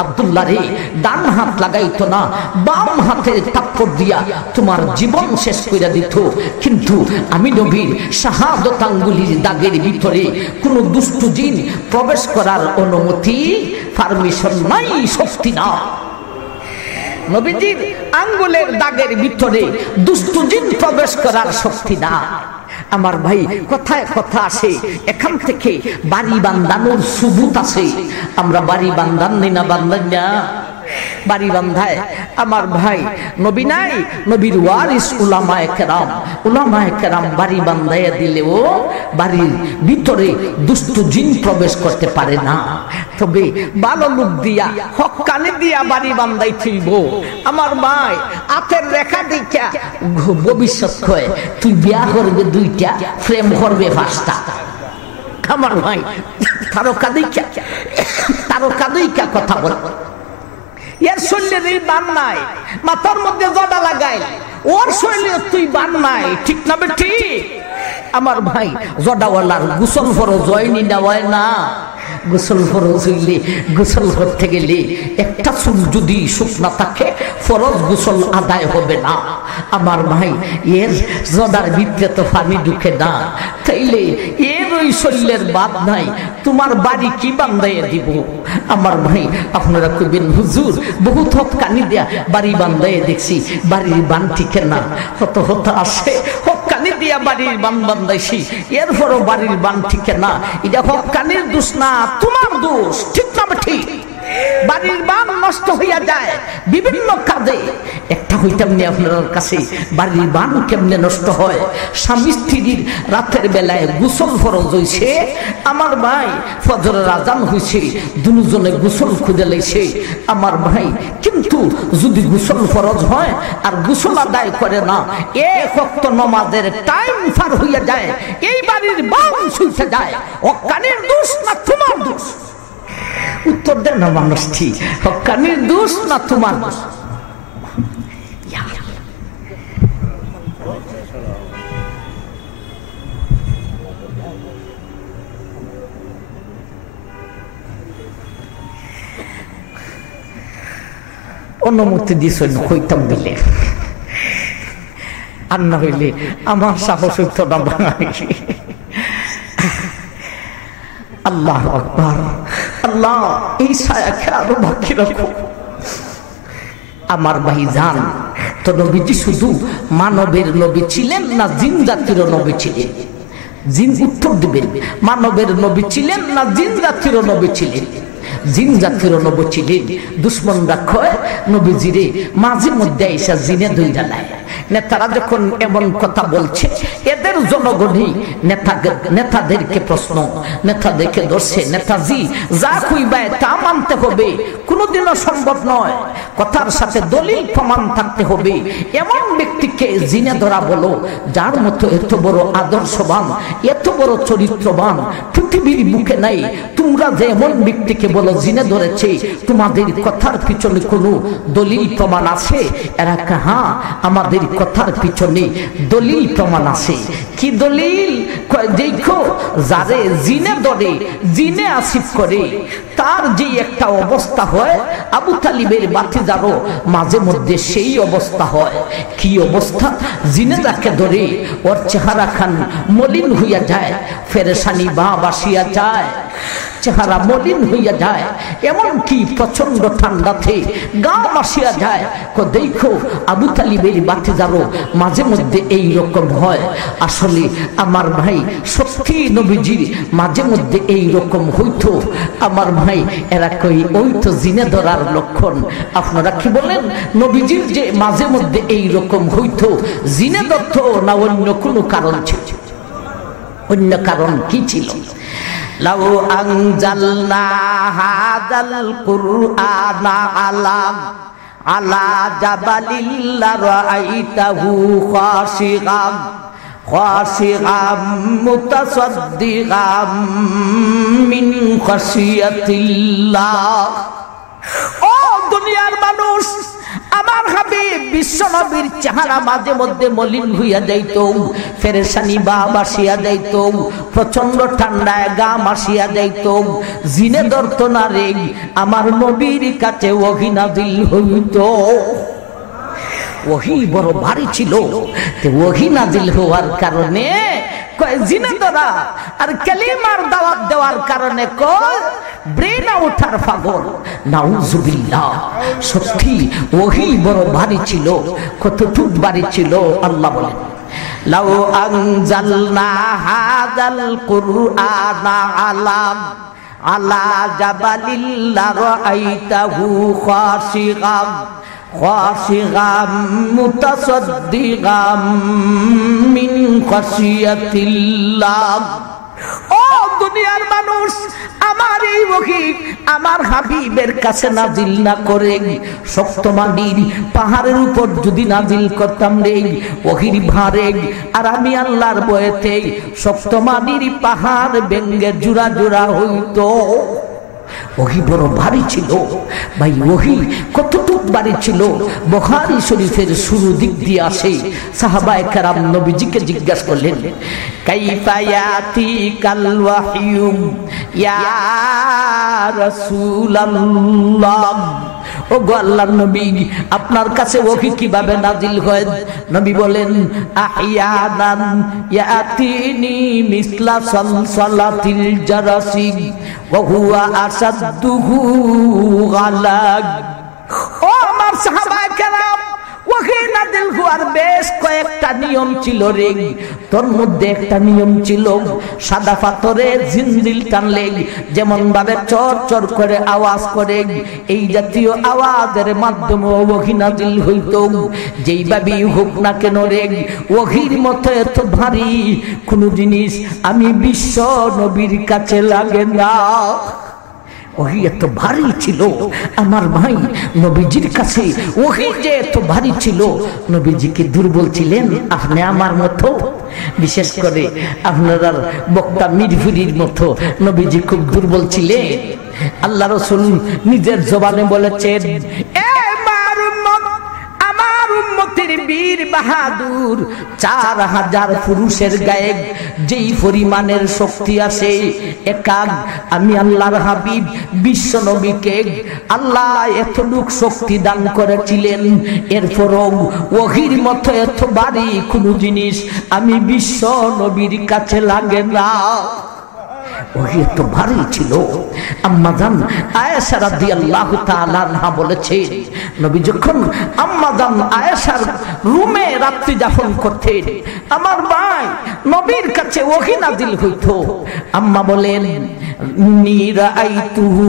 আব্দুল্লাহ রে, ডান হাত লাগাইতো না, বাম হাতে থাপ্পড় দিয়া তোমার জীবন শেষ করে দিত। কিন্তু আমি নবীর শাহাদত আঙ্গুলির দাগের ভিতরে কোন দুষ্ট জিন প্রবেশ করার অনুমতি, পারমিশন নাই, শক্তি না। নবীজির আঙ্গুলের দাগের ভিতরে দুষ্ট জিন প্রবেশ করার শক্তি না। আমার ভাই, কথায় কথা আসে, এখান থেকে বাড়ি বান্ধানোর সুবুত আছে। আমরা বাড়ি বান্ধান না, বান্ধান না, বাড়ি বান্ধায় আমার ভাই নবী নাই, নবীর ওয়ারিস উলামায়ে কেরাম, উলামায়ে কেরাম বাড়ি বান্ধাইয়া দিলেও বাড়ির ভিতরে দুষ্ট জিন প্রবেশ করতে পারে না। তবে ভালো লোক দিয়া, হক্কানি দিয়া বাড়ি বান্ধাই থইব। আমার ভাই, হাতের রেখা দেখা ভবিষ্যৎ কয়, তুই বিয়া করবে 2টা, প্রেম করবে 5টা। আমার ভাই, তারকা দেখা কথা বল। এর শরীরের এই বান নাই, মাথার মধ্যে জটা লাগাই, ওর শরীরে তুই বান নাই, ঠিক না বেঠি? আমার ভাই, জটাওয়ালার গোসল ফরজ হয়নি, নেওয়ায় না। গোসল ফরজ হইলে, গোসল করতে গেলে একটা চুল যদি শুকনা থাকে, ফরজ গোসল আদায় হবে না। আমার ভাই, এর জদার ভিতরে তো পানি ঢুকে না, তাইলে এর ওই শরীরের বাদ নাই, তোমার বাড়ি কি বান্ধাইয়া দিব? আমার ভাই, আপনারা কইবেন, হুজুর বহুত হকানি দিয়া বাড়ি বান্ধাইয়া দেখছি, বাড়ির বান ঠিকে না। হত হত আসে, হকানি দিয়া বাড়ির বান বান্ধাইছি, এরপরও বাড়ির বান ঠিকে না। এটা হকানির দোষ না, তোমার দোষ, ঠিক না ঠিক? বাড়ির বান নষ্ট হইয়া যায় বিভিন্ন কাজে। একটা হইতাম নি আপনার কাছে, বাড়ির বান কেমনে নষ্ট হয়? স্বামী স্ত্রীর রাতের বেলায় গোসল ফরজ হইছে, আমার ভাই, ফজরের আজান হইছে, দুজনে গোসল খুঁজে লাইছে। আমার ভাই, কিন্তু যদি গোসল ফরজ হয় আর গোসল আদায় করে না, এক ওয়াক্ত নামাজের টাইম পার হইয়া যায়, এই বাড়ির বান ছুটে যায়। হক্কানির দোষ না তোমার দোষ? উত্তর দেন না মানুষটি, হক্কানির দোষ না তোমার দোষ? অনুমতি দিয়েছেন, কইতাম দিলে, আর না হইলে আমার সাহস হইতো না বাঙালি। আল্লাহ আকবার, আল্লাহ এই ছায়াকে আরো বাকি রাখো। আমার ভাই জান, তো নবীজি শুধু মানবের নবী ছিলেন না জিন জাতির নবী ছিলেন? জিন উত্তর দিবেন, মানবের নবী ছিলেন না জিন জাতির নবী ছিলেন? জিন জাতির নবী ছিলেন। দুশ্মনরা কয়, নবীজিরে মাঝে মধ্যে এসে জিনে ধইরা নেয়। নেতারা যখন এমন কথা বলছে, এদের জনগণই নেতাদেরকে প্রশ্ন, নেতাদেরকে ধরছে, নেতাজি যা কইবা তা মানতে হবে, কোনোদিনও সম্ভব নয়, কথার সাথে দলিল প্রমাণ থাকতে হবে। এমন ব্যক্তিকে জিনে ধরা বলো, যার মতো এত বড় আদর্শবান, এত বড় চরিত্রবান পৃথিবীর বুকে নাই। তোমরা যে এমন ব্যক্তিকে বলো জিনে ধরেছে, তোমাদের কথার পিছনে কোনো দলিল প্রমাণ আছে? এরা হ্যাঁ, আমাদের আমাদের কথার পিছনে দলিল প্রমাণ আছে। কি দলিল? দেখো, যারে জিনে ধরে, জিনে আসিফ করে, তার যে একটা অবস্থা হয়, আবু তালিবের ভাতিজারও মাঝে মধ্যে সেই অবস্থা হয়। কি অবস্থা? জিনে যাকে ধরে ওর চেহারা খান মলিন হইয়া যায়, ফেরেশানি ভাব আসিয়া যায়, চেহারা মলিন হইয়া যায়, এমন কি প্রচন্ড ঠান্ডাতে গাম আসিয়া যায়। দেখো, আবু তালিবের ভাতিজারও মাঝে মধ্যে এই রকম হয়। আসলে আমার ভাই, সত্যি নবীজির মাঝে মধ্যে এই রকম হইতো। আমার ভাই, এরা কই ওই তো জিনে ধরার লক্ষণ। আপনারা কি বলেন? নবীজির যে মাঝে মধ্যে এই রকম হইতো, জিনে ধরত না অন্য কোনো কারণ ছিল? অন্য কারণ কি ছিল? লাউ আনজালনা হাযাল কুরআনা আলা জাবালিল লারাআইতাহু খাশিআম মুতাসাদ্দিকাম মিন খাশিয়াতিল্লাহ। ও দুনিয়ার মানুষ, আমার হাবিব বিশ্বনবীর চেহারা মাঝে মধ্যে মলিন হইয়া যাইত, ফেরেশানি ভাব আসিয়া যাইত, প্রচন্ড ঠান্ডায় গাম আসিয়া যাইত, জিনে ধরত না রে। আমার নবীর কাছে ওহী নাযিল হইত। ওহী বড় ভারী ছিল। ওহী নাযিল হওয়ার কারণে জিনে ধরা আর কালিমার দাওয়াত দেওয়ার কারণে ব্রেন আউটার পাগল। নাউজুবিল্লাহ। সত্যি ওহী বড় ভারী ছিল। কতটুক ভারী ছিল আল্লাহ বলেন, লাউ আনজালনা হাযাল কুরআনা আলা জাবালিল লারাআইতাহু খাশিআম মুতাসাদ্দিকাম মিন খাশিয়াতিল্লাহ। ও দুনিয়ার মানুষ, আমার এই ওহী আমার হাবিবের কাছে নাজিল না করে শক্ত মাটির পাহাড়ের উপর যদি নাজিল করতাম রে, ওহীর ভারে আর আমি আল্লাহর বয়েতে শক্ত মাটির পাহাড় ভেঙে জোড়া জোড়া হইতো। ওহী বড় ভারী ছিল ভাই। ওহী কতটুক ভারী ছিল? বুখারী শরীফের শুরু দিক দিয়ে আসে। সাহাবায়ে কেরাম নবীজিকে জিজ্ঞাসা করলেন, কাইফা ইয়াতিকাল ওয়াহয়ু ইয়া রাসূলুল্লাহ। ও গো আল্লাহর নবী, আপনার কাছে ওহী কিভাবে নাজিল হয়? নবী বলেন, আহিয়ানান ইয়াতিনি মিসলা সালসালাতিল জারাসি ওয়া হুয়া আসাদুহু গালাগ। ও আমার সাহাবায়ে কেরাম, ওহী নাজিল হওয়ার বেশ কয়েকটা নিয়ম ছিল রে। তোর মধ্যে একটা নিয়ম ছিল, সাদা পাথরে জিনজিল টানলে যেমন ভাবে চর চর করে আওয়াজ করে, এই জাতীয় আওয়াজের মাধ্যমে ওহী নাজিল হইত। যেইভাবে হোক না কেন রে, ওহীর মতো এত ভারী কোন জিনিস আমি বিশ্ব নবীর কাছে লাগে না। ওহী এত ভারী ছিল আমার ভাই। নবীজির কাছে ওহী যে এত ভারী ছিল, নবীজি কি দুর্বল ছিলেন? আপনি আমার মতো, বিশেষ করে আপনার বক্তা মিরপুরির মতো নবীজি খুব দুর্বল ছিলেন? আল্লাহ রাসূল নিজের জবানে বলেছেন, বীর বাহাদুর 4000 পুরুষের গায়ে যেই পরিমাণের শক্তি আছে, একাক আমি আল্লাহর হাবিব বিশ্ব নবীকে আল্লাহ এতটুক শক্তি দান করেছিলেন। এরপরও ওহীর মতো এত ভারী কোন জিনিস আমি বিশ্ব নবীর কাছে লাগে না। ওহী এত ভারী ছিল। আম্মা জান আয়েশা রাদিয়াল্লাহু তাআলা আনহা বলেছেন, নবী যখন আম্মা জান আয়েশার রুমে রাত্রি যাপন করতেন, আমার ভাই নবীর কাছে ওহী নাজিল হইতো। আম্মা বলেন, নিরাআইতুহু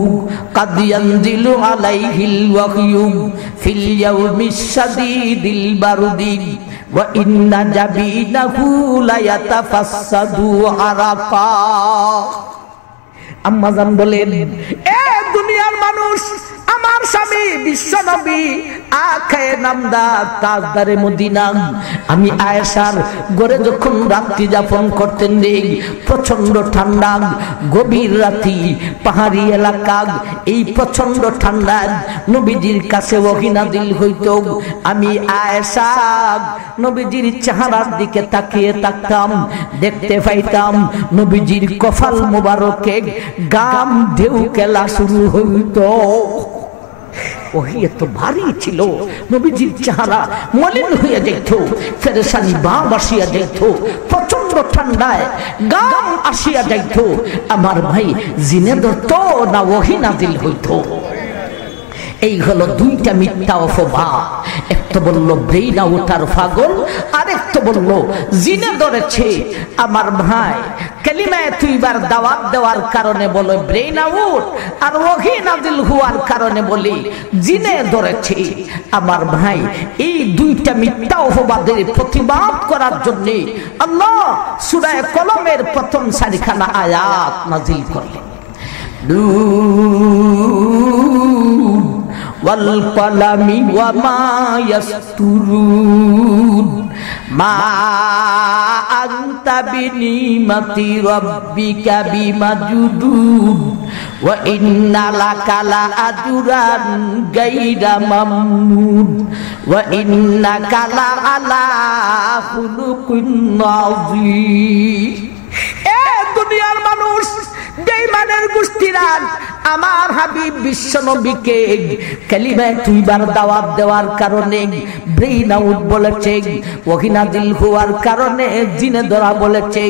কাদ ইয়ানজিলু আলাইহিল ওয়াহয়ু ফিল ইয়াউমিশ শাদীদিল বারদি ওয়া ইন্না জাবিনাহু লায়াতাফাসসাদু আরাকা। আম্মা জান বলেন, এ দুনিয়ার মানুষ, আমার স্বামী বিশ্বনবী আখায়ে নামদার তাজদারে মদিনা আমি আয়েশার ঘরে যখন রাত্রি যাপন করতেন রে, প্রচন্ড ঠান্ডা, গভীর রাতি, পাহাড়ি এলাকা, এই প্রচন্ড ঠান্ডা নবীজির কাছে ওহী নাযিল হইত। আমি আয়েশা নবীজির চেহারার দিকে তাকিয়ে থাকতাম, দেখতে পাইতাম নবীজির কপাল মোবারকে গাম ঢেউ খেলা শুরু হইত। ওহী এত ভারী ছিল, নবীজির চেহারা মলিন হইয়া যেত, পেরেশানি ভাব আসিয়া যেত, প্রচন্ড ঠান্ডায় গাম আসিয়া যাইত। আমার ভাই জিনে ধরত না ওহী নাযিল হইত? এই হলো দুইটা মিথ্যা অপবাদ। একটা বলল ব্রেইন আউটার পাগল, আর একটা বলল জিনে ধরেছে। আমার ভাই কালিমায়ে তৈবার দাওয়াত দেওয়ার কারণে বলে ব্রেইন আউট, আর ওহী নাযিল হওয়ার কারণে বলি জিনে ধরেছে। আমার ভাই এই দুইটা মিথ্যা অপবাদের প্রতিবাদ করার জন্য আল্লাহ সূরা কলমের প্রথম চারিখানা আয়াত নাযিল করলেন। ওয়াল কলামি ওয়া মা ইয়াসতুরুন মা আনতা বিনিমাতি রাব্বিকা বিমাজুদুন ওয়া ইন্না লাকা লা আজরান গায়রা মামনুন ওয়া ইন্নাকা লা আলা খুলুকিন আযীম। এ দুনিয়ার মানুষ, বেঈমানের গোষ্ঠীরা আমার হাবিব বিশ্বনবীকে কালিমায়ে তৈবার দাওয়াত দেওয়ার কারণে ব্রেইন আউট বলেছে, ওহী নাযিল হওয়ার কারণে জিনে ধরা বলেছে।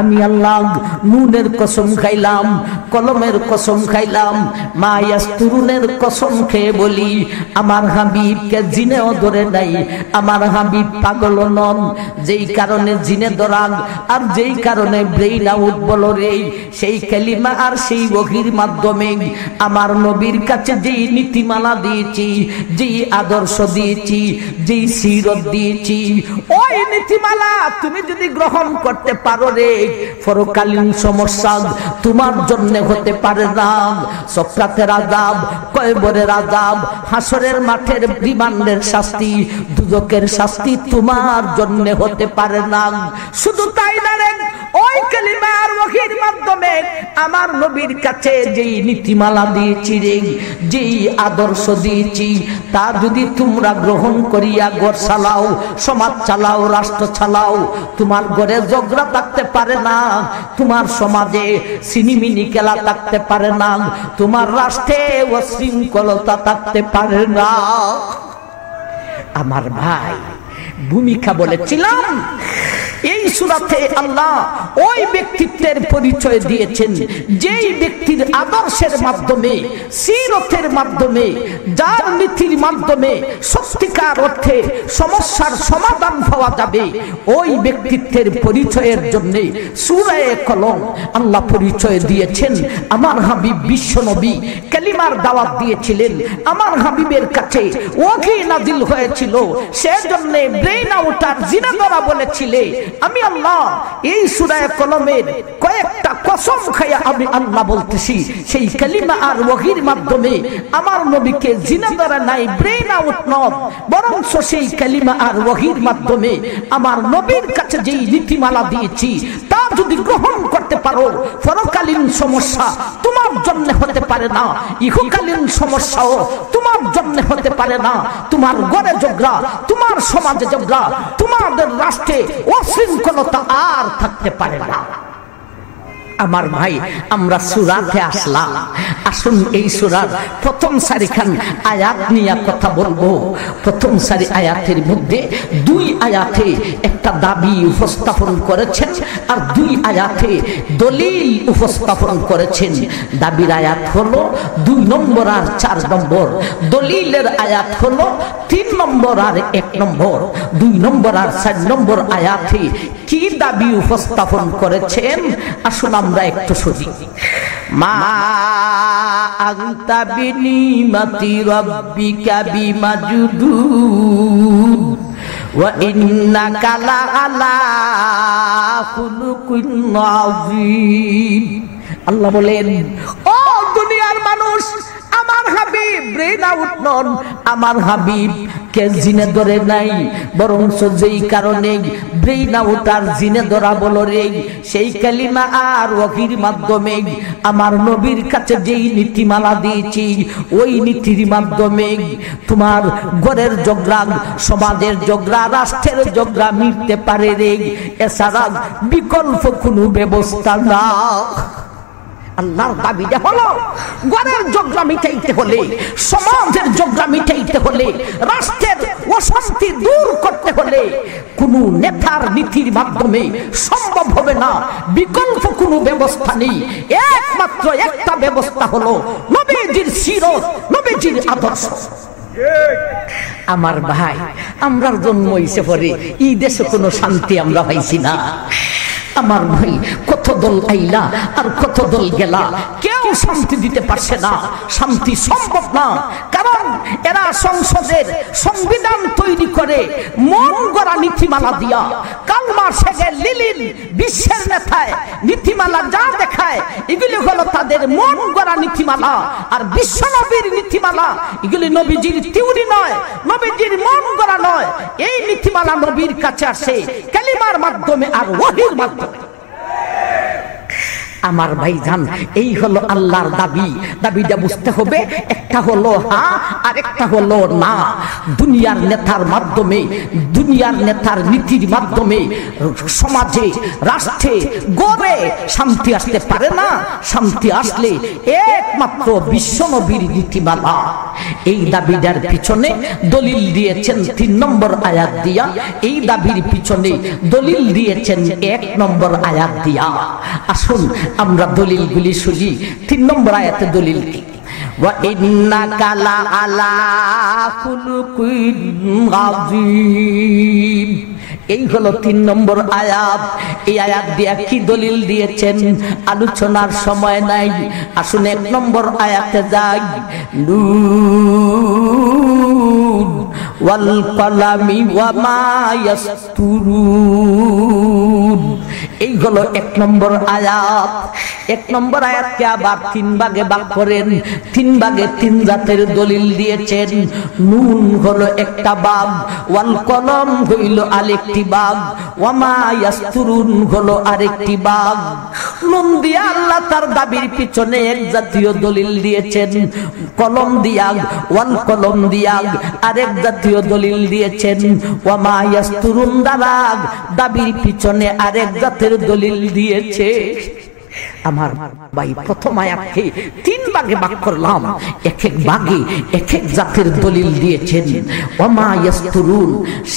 আমি আল্লাহ নুনের কসম খাইলাম, কলমের কসম খাইলাম, মা ইয়াসতুরুনের কসম খেয়ে বলি আমার হাবিবকে জিনেও ধরে নাই। আমার হাবিব পাগল নন, যেই কারণে জিনে ধরা আর যেই কারণে ব্রেইন আউট বলো রে, সেই কালিমা আর সেই ওহীর মাধ্যমে আমার নবীর কাছে যেই নীতিমালা দিয়েছি, যেই আদর্শ দিয়েছি, যেই সিরত দিয়েছি, ওই নীতিমালা তুমি যদি গ্রহণ করতে পারো রে, পরকালীন সমস্যা তোমার জন্য হতে পারে না। সক্রাতের আযাব, কবরের আযাব, হাসরের মাঠের রিমান্ডের শাস্তি, দুজকের শাস্তি তোমার জন্য হতে পারে না। শুধু তাই না রে, ওই কালিমা আর ওহীর মাধ্যমে আমার নবীর কাছে যেই নীতিমালা দিয়েছি রে, যেই আদর্শ দিয়েছি, তা যদি তোমরা গ্রহণ করিয়া ঘর চালাও, সমাজ চালাও, রাষ্ট্র চালাও, তোমার ঘরে ঝগড়া থাকতে পারে না, তোমার সমাজে সিনিমিনি খেলা থাকতে পারে না, তোমার রাষ্ট্রে অশৃঙ্খলতা থাকতে পারে না। আমার ভাই ভূমিকা বলেছিলাম, এই সূরাতে আল্লাহ ওই ব্যক্তিত্বের পরিচয় দিয়েছেন যেই ব্যক্তির আদর্শের মাধ্যমে, সিরতের মাধ্যমে, যার নীতির মাধ্যমে সত্যিকার অর্থে সমস্যার সমাধান পাওয়া যাবে। ওই ব্যক্তিত্বের পরিচয়ের জন্য সূরা কলম আল্লাহ পরিচয় দিয়েছেন। আমার হাবিব বিশ্বনবী কালিমার দাওয়াত দিয়েছিলেন, আমার হাবিবের কাছে ওহী নাযিল হয়েছিল, সেজন্য ব্রেইন আউটার জিনা ধরা বলেছিলে। আমি আল্লাহ এই সূরা কলমের কয়েকটা কসম খাইয়া আমি আল্লাহ বলতেছি, সেই কালিমা আর ওহীর মাধ্যমে আমার নবীকে জিনা ধরা নাই, ব্রেইন আউট নয়, বরং সেই কালিমা আর ওহীর মাধ্যমে আমার নবীর কাছে যেই নীতিমালা দিয়েছি তা যদি গ্রহণ করতে পারো, পরকালীন সমস্যা তোমার জন্য হতে পারে না, ইহকালীন সমস্যাও তোমার জন্য হতে পারে না। তোমার ঘরে ঝগড়া, তোমার সমাজে ঝগড়া, তোমাদের রাষ্ট্রে অশৃঙ্খলতা আর থাকতে পারে না। আমার ভাই আমরা সূরাতে আসলাম, আসুন এই সূরার প্রথম সারিখান আয়াত নিয়ে কথা বলবো। প্রথম সারি আয়াতের মধ্যে দুই আয়াতে একটা দাবি উপস্থাপন করেছেন আর দুই আয়াতে দলিল উপস্থাপন করেছেন। দাবির আয়াত হলো 2 নম্বর আর 4 নম্বর, দলিলের আয়াত হলো 3 নম্বর আর 1 নম্বর। 2 নম্বর আর 4 নম্বর আয়াতে কি দাবি উপস্থাপন করেছেন আসুন আমরা একটু শুনি। মা আনতা বিনিমাতি রাব্বিকা বিমাজুদুন ওয়া ইন্নাকা লা আলা খুলুকিন আযীম। আল্লাহ বলেন, ও দুনিয়ার মানুষ, আমার হাবিব ব্রেন আউট নন, আমার হাবিব কে জিনে ধরে নাই, বরং যেই কারণে ব্রেন আউট আর জিনে ধরা বলো রে, সেই কালিমা আর ওয়াহির মাধ্যমে আমার নবীর কাছে যেই নীতিমালা দিয়েছি, ওই নীতির মাধ্যমে তোমার ঘরের ঝগড়া, সমাজের ঝগড়া, রাষ্ট্রের ঝগড়া মিটতে পারে রে, এছাড়া বিকল্প কোনো ব্যবস্থা না। আল্লাহর দাবিটা হলো ঘরের ঝগড়া মিটাইতে হলে, সমাজের ঝগড়া মিটাইতে হলে, রাষ্ট্রের অশান্তি দূর করতে হলে কোন নেতার নীতির মাধ্যমে সম্ভব হবে না, বিকল্প কোনো ব্যবস্থা নেই। একমাত্র একটা ব্যবস্থা হলো নবীজির সিরত, নবীজির আদর্শ। আমার ভাই, আমরার জন্ম হইছে পরে এই দেশে কোনো শান্তি আমরা পাইছি না। আমার ভাই, কত দল আইলা আর কত দল গেলা, কেউ শান্তি দিতে পারছে না, শান্তি সম্ভব না। কারণ এরা সংসদের সংবিধান তৈরি করে মন গড়া নীতিমালা দিয়া, কালমা শেখে লিলিন বিশ্বের নেতায় নীতিমালা যা দেখায়, এগুলি হলো তাদের মন গড়া নীতিমালা। আর বিশ্ব নবীর নীতিমালা এগুলি নবীজির থিওরি নয়, নবীজির মন গড়া নয়। এই নীতিমালা নবীর কাছে আসে কালিমার মাধ্যমে আর ওহীর মাধ্যমে। আমার ভাইজান, এই হলো আল্লাহর দাবি। দাবিটা বুঝতে হবে, একটা হলো হ্যাঁ আর একটা হলো না। দুনিয়ার নেতার মাধ্যমে, দুনিয়ার নেতার নীতির মাধ্যমে সমাজে, রাষ্ট্রে, গড়ে শান্তি আসতে পারে না। শান্তি আসলে একমাত্র বিশ্ব নবীর নীতিমালা। এই দাবিটার পিছনে দলিল দিয়েছেন 3 নম্বর আয়াত দিয়া, এই দাবির পিছনে দলিল দিয়েছেন 1 নম্বর আয়াত দিয়া। আসুন আমরা দলিলগুলি শুনি। 3 নম্বর আয়াতে দলিল কি? ওয়া ইন্নাকা লা আলা খুলুকিন আযীম। এই হলো 3 নম্বর আয়াত। এই আয়াত দিয়ে কি দলিল দিয়েছেন আলোচনার সময় নাই। আসুন 1 নম্বর আয়াতে যাই। নুন ওয়াল কলামি ওয়া মা ইয়াসতুরুন। এই হলো 1 নম্বর আয়াত। 1 নম্বর আয়াতকে আবার 3 ভাগে ভাগ করেন। 3 ভাগে 3 জাতের দলিল দিয়েছেন। নুন হলো একটা ভাগ, ওয়াল কলম হইল আরেকটি ভাগ, ওয়া মা ইয়াসতুরুন হলো আরেকটি ভাগ। নুন দিয়া আল্লাহ তার দাবির পিছনে এক জাতীয় দলিল দিয়েছেন, কলম দিয়া, ওয়াল কলম দিয়া আরেক জাতীয় দলিল দিয়েছেন, ওয়া মা ইয়াসতুরুন দ্বারা দাবির পিছনে আরেক জাতের দলিল দিয়েছে। আমার ভাই, প্রথম আয়াতকে 3 ভাগে ভাগ করলাম। এক এক ভাগে এক এক জাতের দলিল দিয়েছেন। ওয়া মা ইয়াসতুরুন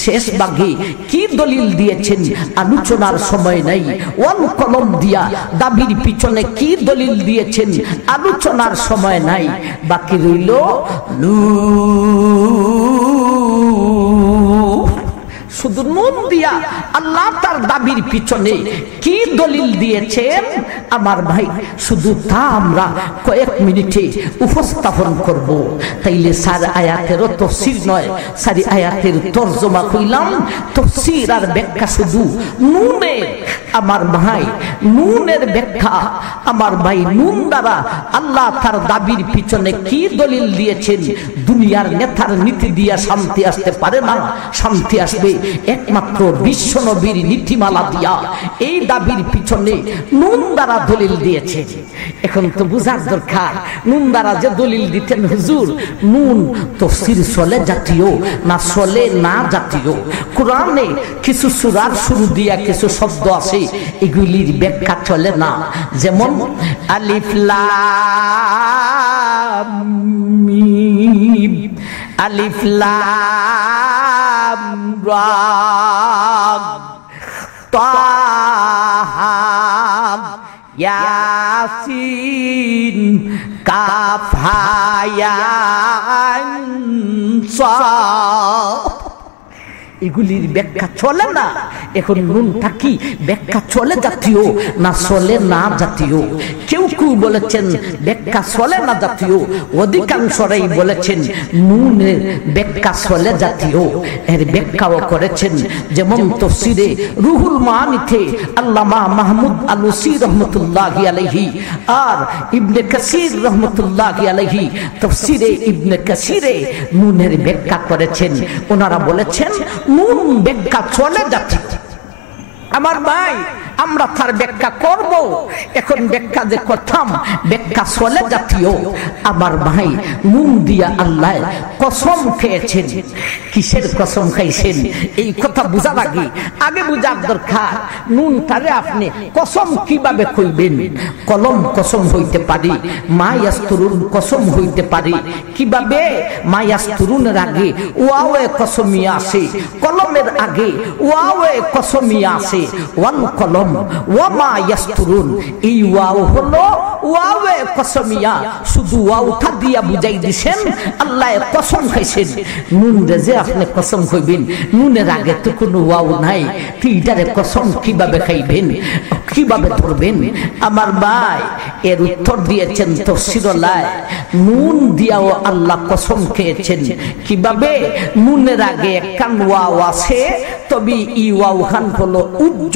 শেষ ভাগে কি দলিল দিয়েছেন আলোচনার সময় নাই। ওয়াল কলম দিয়া দাবির পিছনে কি দলিল দিয়েছেন আলোচনার সময় নাই। বাকি রইল শুধু নুন দিয়া আল্লাহ তার দাবির পিছনে কি দলিল দিয়েছেন আমার ভাই, শুধু তা আমরা কয়েক মিনিটে উপস্থাপন করব। তাইলে 4 আয়াতেরও তাফসীর নয়, 4 আয়াতের তরজমা কইলাম। তাফসীর আর ব্যাখ্যা শুধু নুনের। আমার ভাই, নুনের ব্যাখ্যা আমার ভাই, নুন দ্বারা আল্লাহ তার দাবির পিছনে কি দলিল দিয়েছেন। দুনিয়ার নেতার নীতি দিয়া শান্তি আসতে পারে না, শান্তি আসবে একমাত্র বিশ্ব নবীর নীতিমালা দিয়া। এই দাবির পিছনে নুন দ্বারা দলিল দিয়েছে। এখন তো বুঝার দরকার, নুন দ্বারা যে দলিল দিতেন হুজুর, নুন তাফসীর চলে জাতীয় না চলে না জাতীয়। কোরআনে কিছু সূরার শুরু দিয়া কিছু শব্দ আছে, এগুলির ব্যাখ্যা চলে না। যেমন আলিফ লাম মিম, আলিফ লাম রা, তাহা, ইয়াসিন, কাফ হা ইয়া আইন সা। এগুলির ব্যাখ্যা চলে না। এখন নুনটা কি ব্যাখ্যা চলে জাতীয় না চলে না জাতীয়? কেউ কেউ বলেছেন ব্যাখ্যা চলে না জাতীয়, অধিকাংশরাই বলেছেন নুনের ব্যাখ্যা চলে জাতীয়। এর ব্যাখ্যাও করেছেন, যেমন তাফসীরে রুহুল মানিতে আল্লামা মাহমুদ আলুসি রহমতুল্লাহি আলাইহি আর ইবনে কাসির রহমতুল্লাহি আলাইহি তাফসীরে ইবনে কাসিরে নুনের ব্যাখ্যা করেছেন। ওনারা বলেছেন নুন ব্যাখ্যা চলে যাচ্ছে। আমার ভাই, আমরা তার ব্যাখ্যা করব। এখন ব্যাখ্যা যে করতাম ব্যাখ্যা চলে জাতীয়। আমার ভাই, নুন দিয়া আল্লাহ কসম খেয়েছেন। কিসের কসম খাইছেন এই কথা বুঝা লাগে, আগে বুঝার দরকার। নুন তারে আপনি কসম কিভাবে কইবেন? কলম কসম হইতে পারি, মা ইয়াসতুরুন কসম হইতে পারি। কিভাবে? মা ইয়াসতুরুনের আগে ওয়াওয়ে কসমিয়া আছে, কলমের আগে ওয়াওয়ে কসমিয়া আছে। ওয়াল কলম ওয়া মা ইয়াসতুরুন, এই ওয়াও হলো ওয়াওয়ে কসমিয়া। শুধু ওয়াওটা দিয়া বুঝাই দিছেন আল্লাহ কসম খাইছেন। নুন রে যে আপনি কসম কইবেন, নুনের আগে তো কোনো ওয়াও নাই, তিনটারে কসম কিভাবে খাইবেন, কিভাবে ধরবেন? আমার ভাই, এর উত্তর দিয়েছেন তাফসীরুল্লাহ, নুন দিয়াও আল্লাহ কসম খেয়েছেন। কিভাবে? নুনের আগে একখান ওয়াও আছে, তবে ই ওয়াও খান হলো উজ্জ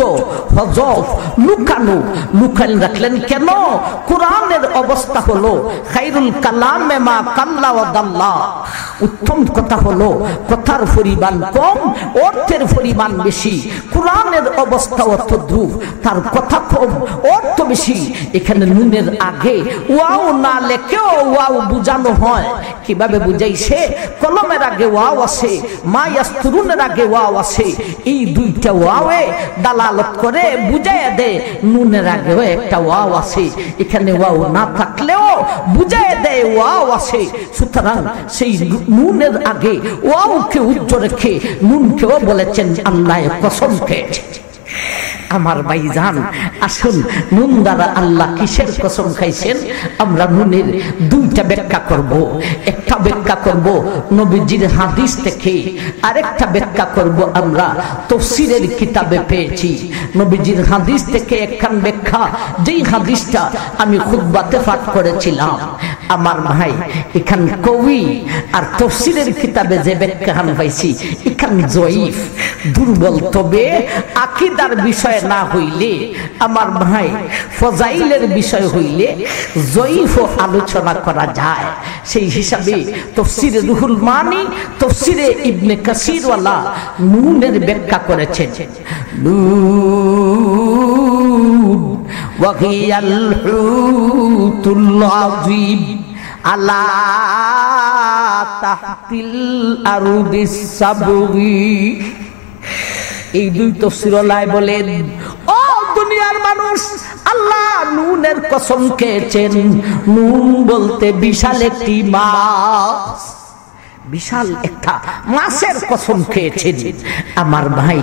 হযফ, লুকানো। লুকান রাখলেন কেন? কোরআনের অবস্থা হলো খায়রুল কালামে মা কাল্লা ওয়া দাল্লা, উত্তম কথা হলো কথার পরিমাণ কম, অর্থের পরিমাণ বেশি। কোরআনের অবস্থা অতদ্রুপ, তার কথা কম, অর্থ বেশি। এখানে নুনের আগে ওয়াও না লেখেও ওয়াও বুঝানো হয়। কিভাবে বুঝাইছে? কলমের আগে ওয়াও আছে, মা ইয়াসতুরুনের আগে ওয়াও আছে। এই দুইটা ওয়াওয়ে দালালত করে বুঝাইয়া দেয় নুনের আগেও একটা ওয়াও আছে। এখানে ওয়াও না থাকলেও বুঝাইয়া দেয় ওয়াও আছে। সুতরাং সেই নুনের আগে ওয়াওকে উজ্জ রেখে নুনকেও বলেছেন আল্লাহ কসম খেয়েছে। আমার ভাইজান, আসুন নুন দ্বারা আল্লাহ কিসের কসম খাইছেন আমরা নুনের দুইটা ব্যাখ্যা করব। একটা ব্যাখ্যা করব নবীজির হাদিস থেকে, আরেকটা ব্যাখ্যা করব আমরা তাফসীরের কিতাবে পেয়েছি। নবীজির হাদিস থেকে একখান ব্যাখ্যা, যেই হাদিসটা আমি খুতবাতে পাঠ করেছিলাম। আমার ভাই, এখান কবি আর তাফসীরের কিতাবে যে ব্যাখ্যা পাইছি এখান জয়ীফ, দুর্বল। তবে আকীদার বিষয় না হইলে, আমার ভাই ফজাইলের বিষয় হইলে জয়ীফ আলোচনা করা যায়। সেই হিসাবে তাফসীরে রুহুল মানি, তাফসীরে ইবনে কাসির ওয়ালা নুনের ব্যাখ্যা করেছেন। নুন ওয়া হিয়াল হুতুল আযীম আলা তাহতিল আরদিস সাবগি। এই দুই তাফসীরওয়ালা বলেন, ও দুনিয়ার মানুষ, আল্লাহ নুনের কসম খেয়েছেন। নুন বলতে বিশাল একটি মাছ, বিশাল একটা মাছের কসম খেয়েছেন। আমার ভাই,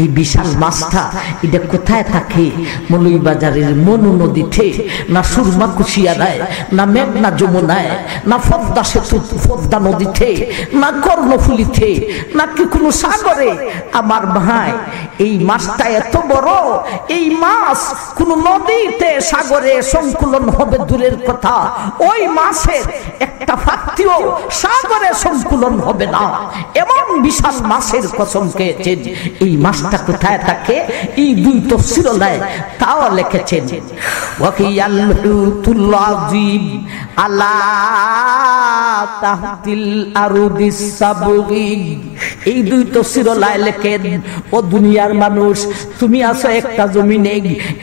এই বিশাল মাছটা এটা কোথায় থাকে? মৌলভীবাজারের মনু নদীতে, না সুরমা কুশিয়ারায়, না মেঘনা যমুনায়, না পদ্মা সেতু পদ্মা নদীতে, না কর্ণফুলিতে, নাকি কোনো সাগরে? আমার ভাই, এই মাছটা এত বড়, এই মাছ কোন নদীতে সাগরে সংকুলন হবে দূরের কথা, ওই মাছের একটা পাত্রও সাগরে সংকুলন হবে না। এমন বিশাল মাছের কসম খেয়েছেন। এই মাছটা কোথায় থাকে? এই দুই তাফসীরওয়ালায় তাও লিখেছেন, ওয়াকিয়াল হুতুল আযীম আলা তাহতিল আরদিস সাবগি। এই দুই তাফসীরওয়ালায় লেখেন, ও দুনিয়ার মানুষ, তুমি আছো একটা জমিনে,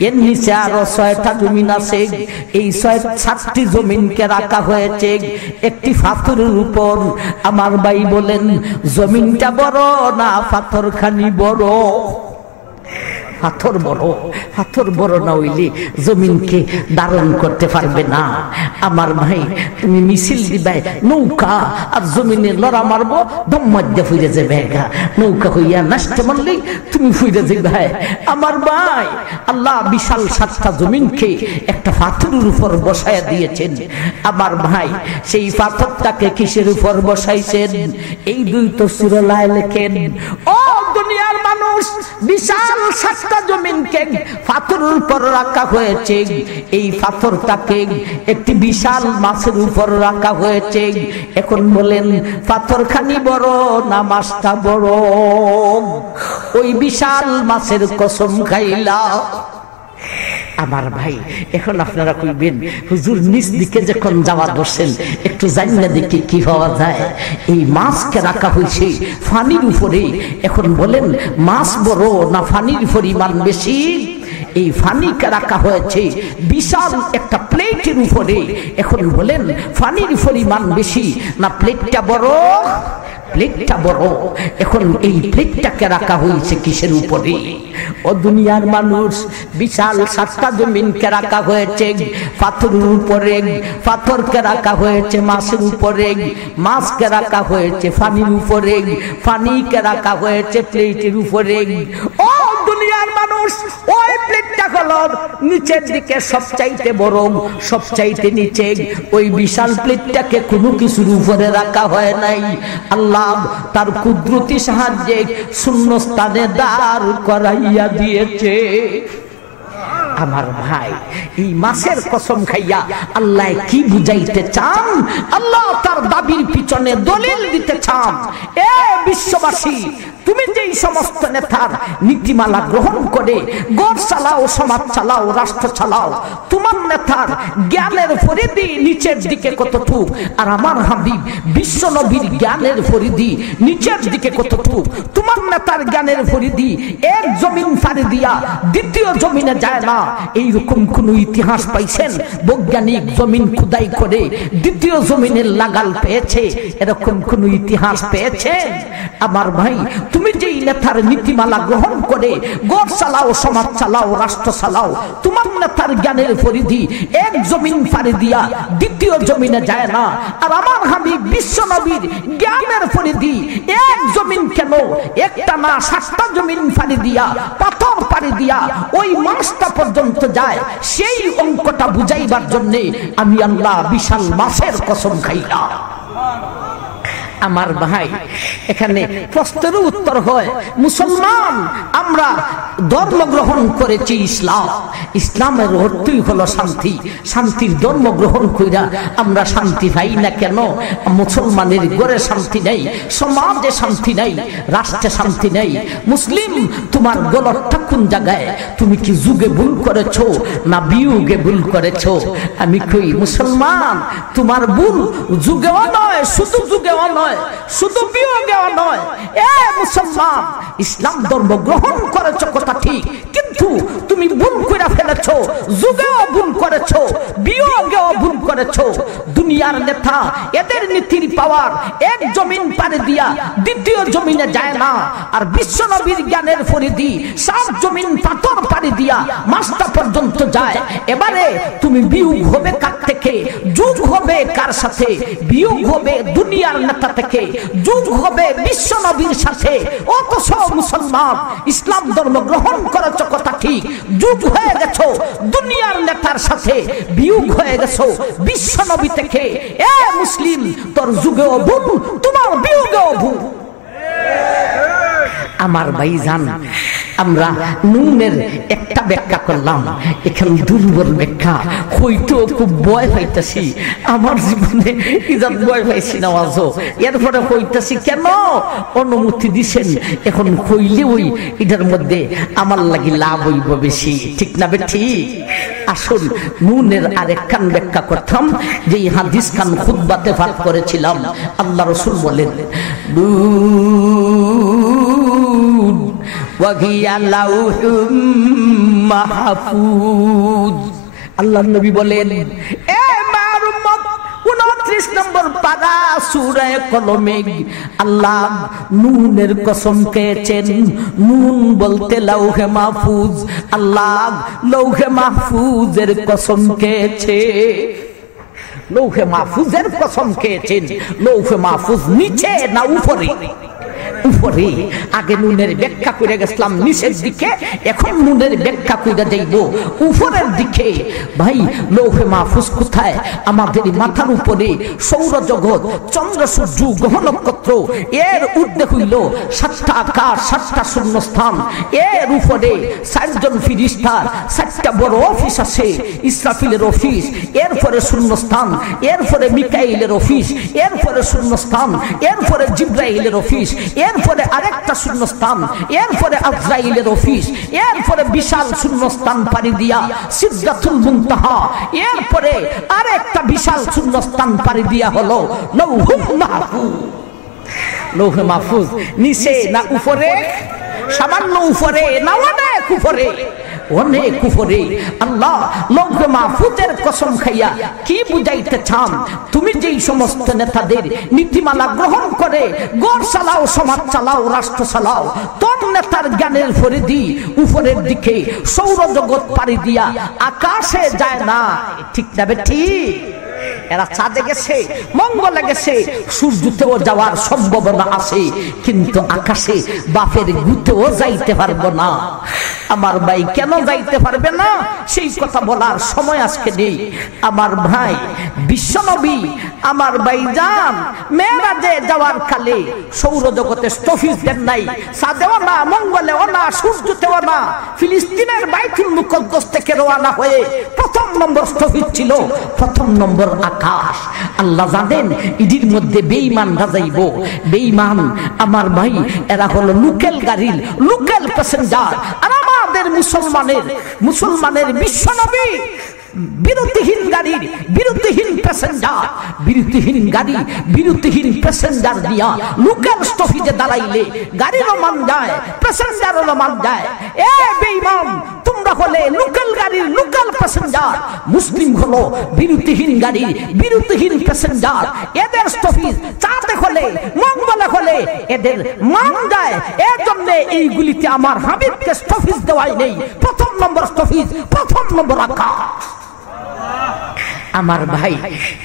এর নিচে আরো 6টা জমিন আছে। এই 7টি জমিনকে রাখা হয়েছে একটি পাথরের উপর। আমার ভাই বলেন, জমিনটা বড় না পাথরখানি বড়? পাথর বড়। পাথর বড় না হইলে জমিনকে ধারণ করতে পারবে না। আমার ভাই, তুমি মিছিল দিবে নৌকা, আর জমিনে লড়া মারবো, দম মধ্যে ফুইরে যাবে। নৌকা হইয়া নষ্ট মারলেই তুমি ফুইরে যাবে। আমার ভাই, আল্লাহ বিশাল 7টা জমিনকে একটা পাথরের উপর বসায়া দিয়েছেন। আমার ভাই, সেই পাথরটাকে কিসের উপর বসাইছেন? এই দুই তাফসীরওয়ালায় লেখেন, ও দুনিয়ার মানুষ, মানুষ বিশাল 7টা জমিনকে পাথরের উপর রাখা হয়েছে, এই পাথরটাকে একটি বিশাল মাছের উপর রাখা হয়েছে। এখন বলেন পাথরখানি বড় না মাছটা বড়? ওই বিশাল মাছের কসম খাইলা। আমার ভাই, এখন আপনারা কইবেন হুজুর নিচ দিকে যখন যাওয়া বসেন একটু জানলে দেখি কি পাওয়া যায়। এই মাছকে রাখা হয়েছে পানির উপরে। এখন বলেন মাছ বড় না পানির পরিমাণ বেশি? এই পানিকে রাখা হয়েছে বিশাল একটা প্লেটের উপরে। এখন বলেন পানির পরিমাণ বেশি না প্লেটটা বড়? প্লেটটা বড়। এখন এই প্লেটটাকে রাখা হয়েছে কিসের উপরে? ও দুনিয়ার মানুষ, বিশাল 7টা জমিনকে রাখা হয়েছে পাথরের উপরে, পাথরকে রাখা হয়েছে মাছের উপরে, মাছকে রাখা হয়েছে পানির উপরে, পানিকে রাখা হয়েছে প্লেটের উপরে। ও দুনিয়ার মানুষ, ওই প্লেটটা হলো নিচের দিকে সবচাইতে বড়, সবচাইতে নিচে। ওই বিশাল প্লেটটাকে কোনো কিছুর উপরে রাখা হয় নাই। আল্লাহ তার কুদরতি সাহায্যে শূন্যস্থানে দাঁড় করাইয়া দিয়েছে। আমার ভাই, এই মাছের কসম খাইয়া আল্লাহ কি বুঝাইতে চান? আল্লাহ তার দাবির পিছনে দলিল দিতে চান। এ বিশ্ববাসী, তুমি যে সমস্ত নেতার নীতিমালা গ্রহণ করে গড় চালাও, সমাজ চালাও, রাষ্ট্র চালাও, তোমার নেতার জ্ঞানের পরিধি নিচের দিকে কতটুক? আর আমার হাবিব বিশ্ব নবীর জ্ঞানের পরিধি নিচের দিকে কতটুক? তোমার নেতার জ্ঞানের পরিধি এক জমিন পাড়ি দিয়া দ্বিতীয় জমিনে যায় না। এইরকম কোন ইতিহাস পাইছেন? বৈজ্ঞানিক জমিন খুদাই করে দ্বিতীয় জমিনের লাগাল পেয়েছে? এরকম কোন ইতিহাস পেয়েছেন? আমার ভাই, তুমি যেই নেতার নীতিমালা গ্রহণ করে গড় চালাও, সমাজ চালাও, রাষ্ট্র চালাও, তোমার নেতার জ্ঞানের পরিধি এক জমিন পাড়ি দিয়া দ্বিতীয় জমিনে যায় না। আর আমার হাবিব বিশ্ব নবীর জ্ঞানের পরিধি এক জমিন কেন, একটা না 7টা জমিন পাড়ি দিয়া, পাথর পাড়ি দিয়া ওই মাছটা পর্যন্ত যায়। সেই অঙ্কটা বুঝাইবার জন্য আমি আল্লাহ বিশাল মাছের কসম খাইলাম। আমার ভাই, এখানে প্রশ্নের উত্তর হয়, মুসলমান আমরা ধর্ম গ্রহণ করেছি ইসলাম, ইসলামের অর্থই হলো শান্তি। শান্তির ধর্ম গ্রহণ কইরা আমরা শান্তি পাই না কেন? মুসলমানের ঘরে শান্তি নেই, সমাজে শান্তি নেই, রাষ্ট্রে শান্তি নেই। মুসলিম, তোমার গলতটা কোন জায়গায়? তুমি কি যুগে ভুল করেছো না বিয়োগে ভুল করেছো? আমি কই মুসলমান, তোমার ভুল যুগেও নয়, শুধু যুগেও নয়, শুধু বিয়োগেও নয়। এ মুসলমান, ইসলাম ধর্ম গ্রহণ করেছো কথা ঠিক, কিন্তু তুমি ভুল করে ফেলেছো, যুগেও ভুল করেছো, বিয়োগেও ভুল করেছো। দুনিয়ার নেতা, এদের নীতির পাওয়ার এক জমিন পাড়ি দিয়া দ্বিতীয় জমিনে যায় না। আর বিশ্ব নবীর জ্ঞানের পরিধি 7 জমিন পাথর পাড়ি দিয়া মাছটা পর্যন্ত যায়। এবারে তুমি বিয়োগ হবে কার থেকে? যুগ হবে কার সাথে? বিয়োগ হবে দুনিয়ার নেতা থেকে, যুগ হবে বিশ্ব নবীর সাথে। অথচ মুসলমান, ইসলাম ধর্ম গ্রহণ করেছো কথা ঠিক, যুগ হয়ে গেছো দুনিয়ার নেতার সাথে, বিয়োগ হয়ে গেছো বিশ্ব নবী থেকে। এ মুসলিম, তোর যুগেও ভুল, তোমার বিয়োগেও ভুল। আমার ভাইজান, আমরা নুনের একটা ব্যাখ্যা করলাম, এখানে দুর্বল ব্যাখ্যা হইতো খুব ভয় পাইতেছি। আমার জীবনে ইজাত ভয় পাইছি না আজও, এরপরে হইতেছি কেন? অনুমতি দিছেন, এখন হইলে ওই এটার মধ্যে আমার লাগি লাভ হইব বেশি, ঠিক না বেঠি? আসল নুনের আরেকখান ব্যাখ্যা করতাম, যে হাদিস খান খুতবাতে পাঠ করেছিলাম। আল্লাহ রাসূল বলেন, আল্লাহ নবী বলেন, এ মার উম্মত, 29 নম্বর পারা সূরা কলমে আল্লাহ নুনের কসম খেয়েছেন। নুন বলতে লৌহে মাহফুজ, আল্লাহ লৌহে মাহফুজের কসম খেয়েছে। লৌহে মাহফুজের কসম খেয়েছেন। লৌহে মাহফুজ নিচে না উপরে? উপরে। আগে নুনের ব্যাখ্যা করে গেছিলাম নিচের দিকে, এখন নুনের ব্যাখ্যা করে যাইব উপরের দিকে। ভাই লৌহে মাহফুজ কোথায়? আমাদের মাথার উপরে সৌরজগৎ, চন্দ্র সূর্য গ্রহ নক্ষত্র, এর ঊর্ধ্বে হইল 7টা আকাশ, 7টা শূন্যস্থান, এর উপরে 4জন ফেরেশতার 4টা বড় অফিস আছে, ইসরাফিলের অফিস, এরপরে শূন্যস্থান, এরপরে মিকাইলের অফিস, এরপরে শূন্যস্থান, এরপরে জিব্রাইলের অফিস, এরপরে আরেকটা শূন্যস্থান, এরপরে আজরাইলের অফিস, এরপরে বিশাল শূন্যস্থান পাড়ি দিয়া সিদরাতুল মুনতাহা, এরপরে আরেকটা বিশাল শূন্যস্থান পাড়ি দিয়া হলো লৌহুল মাহফুজ। লৌহে মাহফুজ নিচে না উপরে? সামান্য উপরে না অনেক উপরে? অনেক উপরে। আল্লাহ লৌহে মাহফুজের কসম খাইয়া কি বুঝাইতে চান? তুমি যেই সমস্ত নেতাদের নীতিমালা গ্রহণ করে গড় চালাও, সমাজ চালাও, রাষ্ট্র চালাও, তোর নেতার জ্ঞানের পরিধি উপরের দিকে সৌরজগৎ পাড়ি দিয়া আকাশে যায় না। ঠিক যাবে? ঠিক। এরা চাঁদে গেছে, মঙ্গলে গেছে, সূর্যতেও যাওয়ার সম্ভাবনা আছে, কিন্তু আকাশে বাপের গুতেও যাইতে পারবো না। আমার ভাই কেন যাইতে পারবে না সেই কথা বলার সময় আজকে নেই। আমার ভাই বিশ্বনবী, আমার ভাই জান মেরাজে যাওয়ার কালে সৌরজগতে স্টফিস দেন নাই, চাঁদেও না, মঙ্গলেও না, সূর্যতেও না, ফিলিস্তিনের বাইতুল মুকদ্দাস থেকে রওনা হয়ে প্রথম নম্বর স্টফিস ছিল, প্রথম নম্বর আকাশ। আল্লাহ জানেন ইডির মধ্যে বেঈমানরা যাইব। বেঈমান আমার ভাই এরা হলো লোকাল গাড়ির লোকাল প্যাসেঞ্জার। আর আমাদের মুসলমানের বিশ্বনবী বিরতিহীন গাড়ির বিরতিহীন প্যাসেঞ্জার, বিরতিহীন গাড়ি বিরতিহীন প্যাসেঞ্জার দিয়া লোকাল স্টপেজে দাঁড়াইলে গাড়িরও মান যায়, প্যাসেঞ্জারেরও মান যায়। এ বেঈমান, তোমরা হলে লোকাল গাড়ির লোকাল প্যাসেঞ্জার, মুসলিম হলো বিরতিহীন গাড়ির বিরতিহীন প্যাসেঞ্জার। এদের স্টপেজ চাঁদে হলে মঙ্গলে হলে এদের মান যায়। এর জন্য এইগুলিতে আমার হাবিবকে স্টপেজ দেওয়াই নেই। প্রথম নম্বর স্টপেজ, প্রথম নম্বর আকাশ। আমার ভাই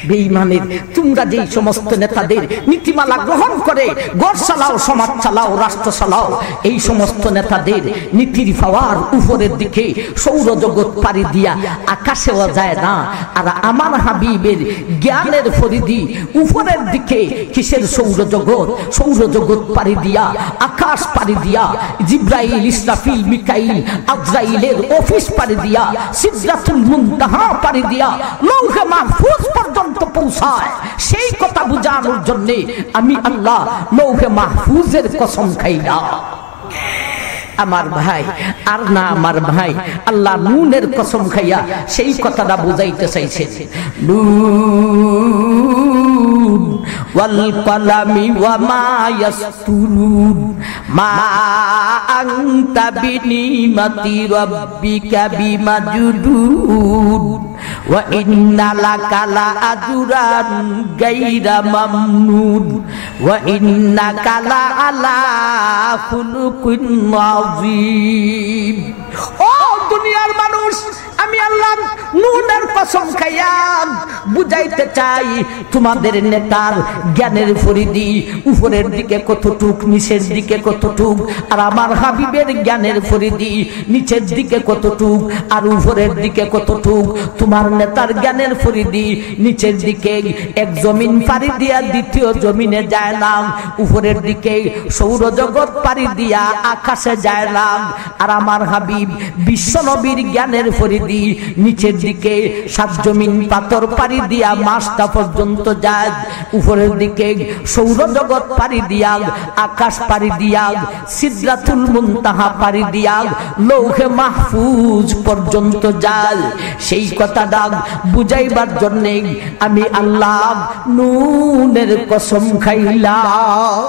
বেঈমানের তোমরা যেই সমস্ত নেতাদের নীতিমালা গ্রহণ করে গড় চালাও, সমাজ চালাও, রাষ্ট্র চালাও, এই সমস্ত নেতাদের নীতির পাওয়ার উপরের দিকে সৌরজগৎ পাড়ি দিয়া আকাশেও যায় না। আর আমার হাবিবের জ্ঞানের পরিধি উপরের দিকে কিসের সৌরজগৎ? সৌরজগৎ পাড়ি দিয়া, আকাশ পাড়ি দিয়া, জিব্রাইল, ইসরাফিল, মিকাইল, আজরাইলের অফিস পাড়ি দিয়া, সিদরাতুল মুনতাহা পাড়ি দিয়া লৌহে মাহফুজ পর্যন্ত পৌঁছায়। সেই কথা বুঝানোর জন্য আমি আল্লাহ লৌহে মাহফুজের কসম খাইলাম। আমার ভাই আর না, আমার ভাই আল্লাহ নুনের কসম খাইয়া সেই কথাটা বুঝাইতে চাইছেন। নুন ওয়াল কলামি ওয়া মা ইয়াসতুরুন মা আনতা বিনিমাতি রাব্বিকা বিমাজদুদ ওয়া ইন্না লাকা লা আজরান গায়রা মামনুন ওয়া ইন্নাকা লা আলা খুলুকিন আযীম। ও দুনিয়ার মানুষ, আমি আল্লাহ নুনের কসম খাইয়া বুঝাইতে চাই তোমাদের নেতার জ্ঞানের পরিধি উপরের দিকে কতটুক, নিচের দিকে কতটুক, আর আমার হাবিবের জ্ঞানের পরিধি নিচের দিকে কতটুক আর উপরের দিকে কতটুক। তোমার নেতার জ্ঞানের পরিধি নিচের দিকে, এক জমিন পাড়ি দিয়া দ্বিতীয় জমিনে যায় না, উপরের দিকে সৌরজগৎ পাড়ি দিয়া আকাশে যায় না। আর আমার হাবিব বিশ্বনবীর জ্ঞানের পরিধি নিচের দিকে 7 জমিন পাথর পাড়ি দিয়া মাসটা পর্যন্ত যায়, উপরের দিকে সৌরজগৎ পাড়ি দিয়া, আকাশ পাড়ি দিয়া, সিদরাতুল মুনতাহা পাড়ি দিয়া লৌহে মাহফুজ পর্যন্ত যায়। সেই কথাটা বুঝাইবার জন্য আমি আল্লাহ নুনের কসম খাইলাম।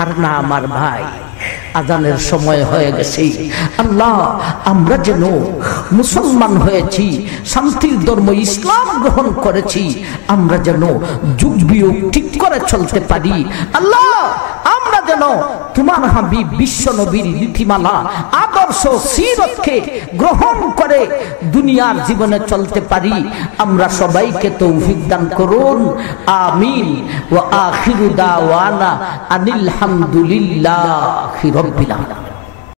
আর না আমার ভাই, আজানের সময় হয়ে গেছে। আল্লাহ আমরা যেন মুসলমান হয়েছি, শান্তির ধর্ম ইসলাম গ্রহণ করেছি, আমরা যেন যুগ বিয়োগ ঠিক করে চলতে পারি। আল্লাহ আমরা যেন তোমার হাবিব বিশ্ব নবীর নীতিমালা আদর্শ সিরতকে গ্রহণ করে দুনিয়ার জীবনে চলতে পারি। আমরা সবাইকে তৌফিক দান করুন, আমিন। ওয়া আখিরু দাওয়ানা আনিল হামদুলিল্লাহি রাব্বিল আলামিন।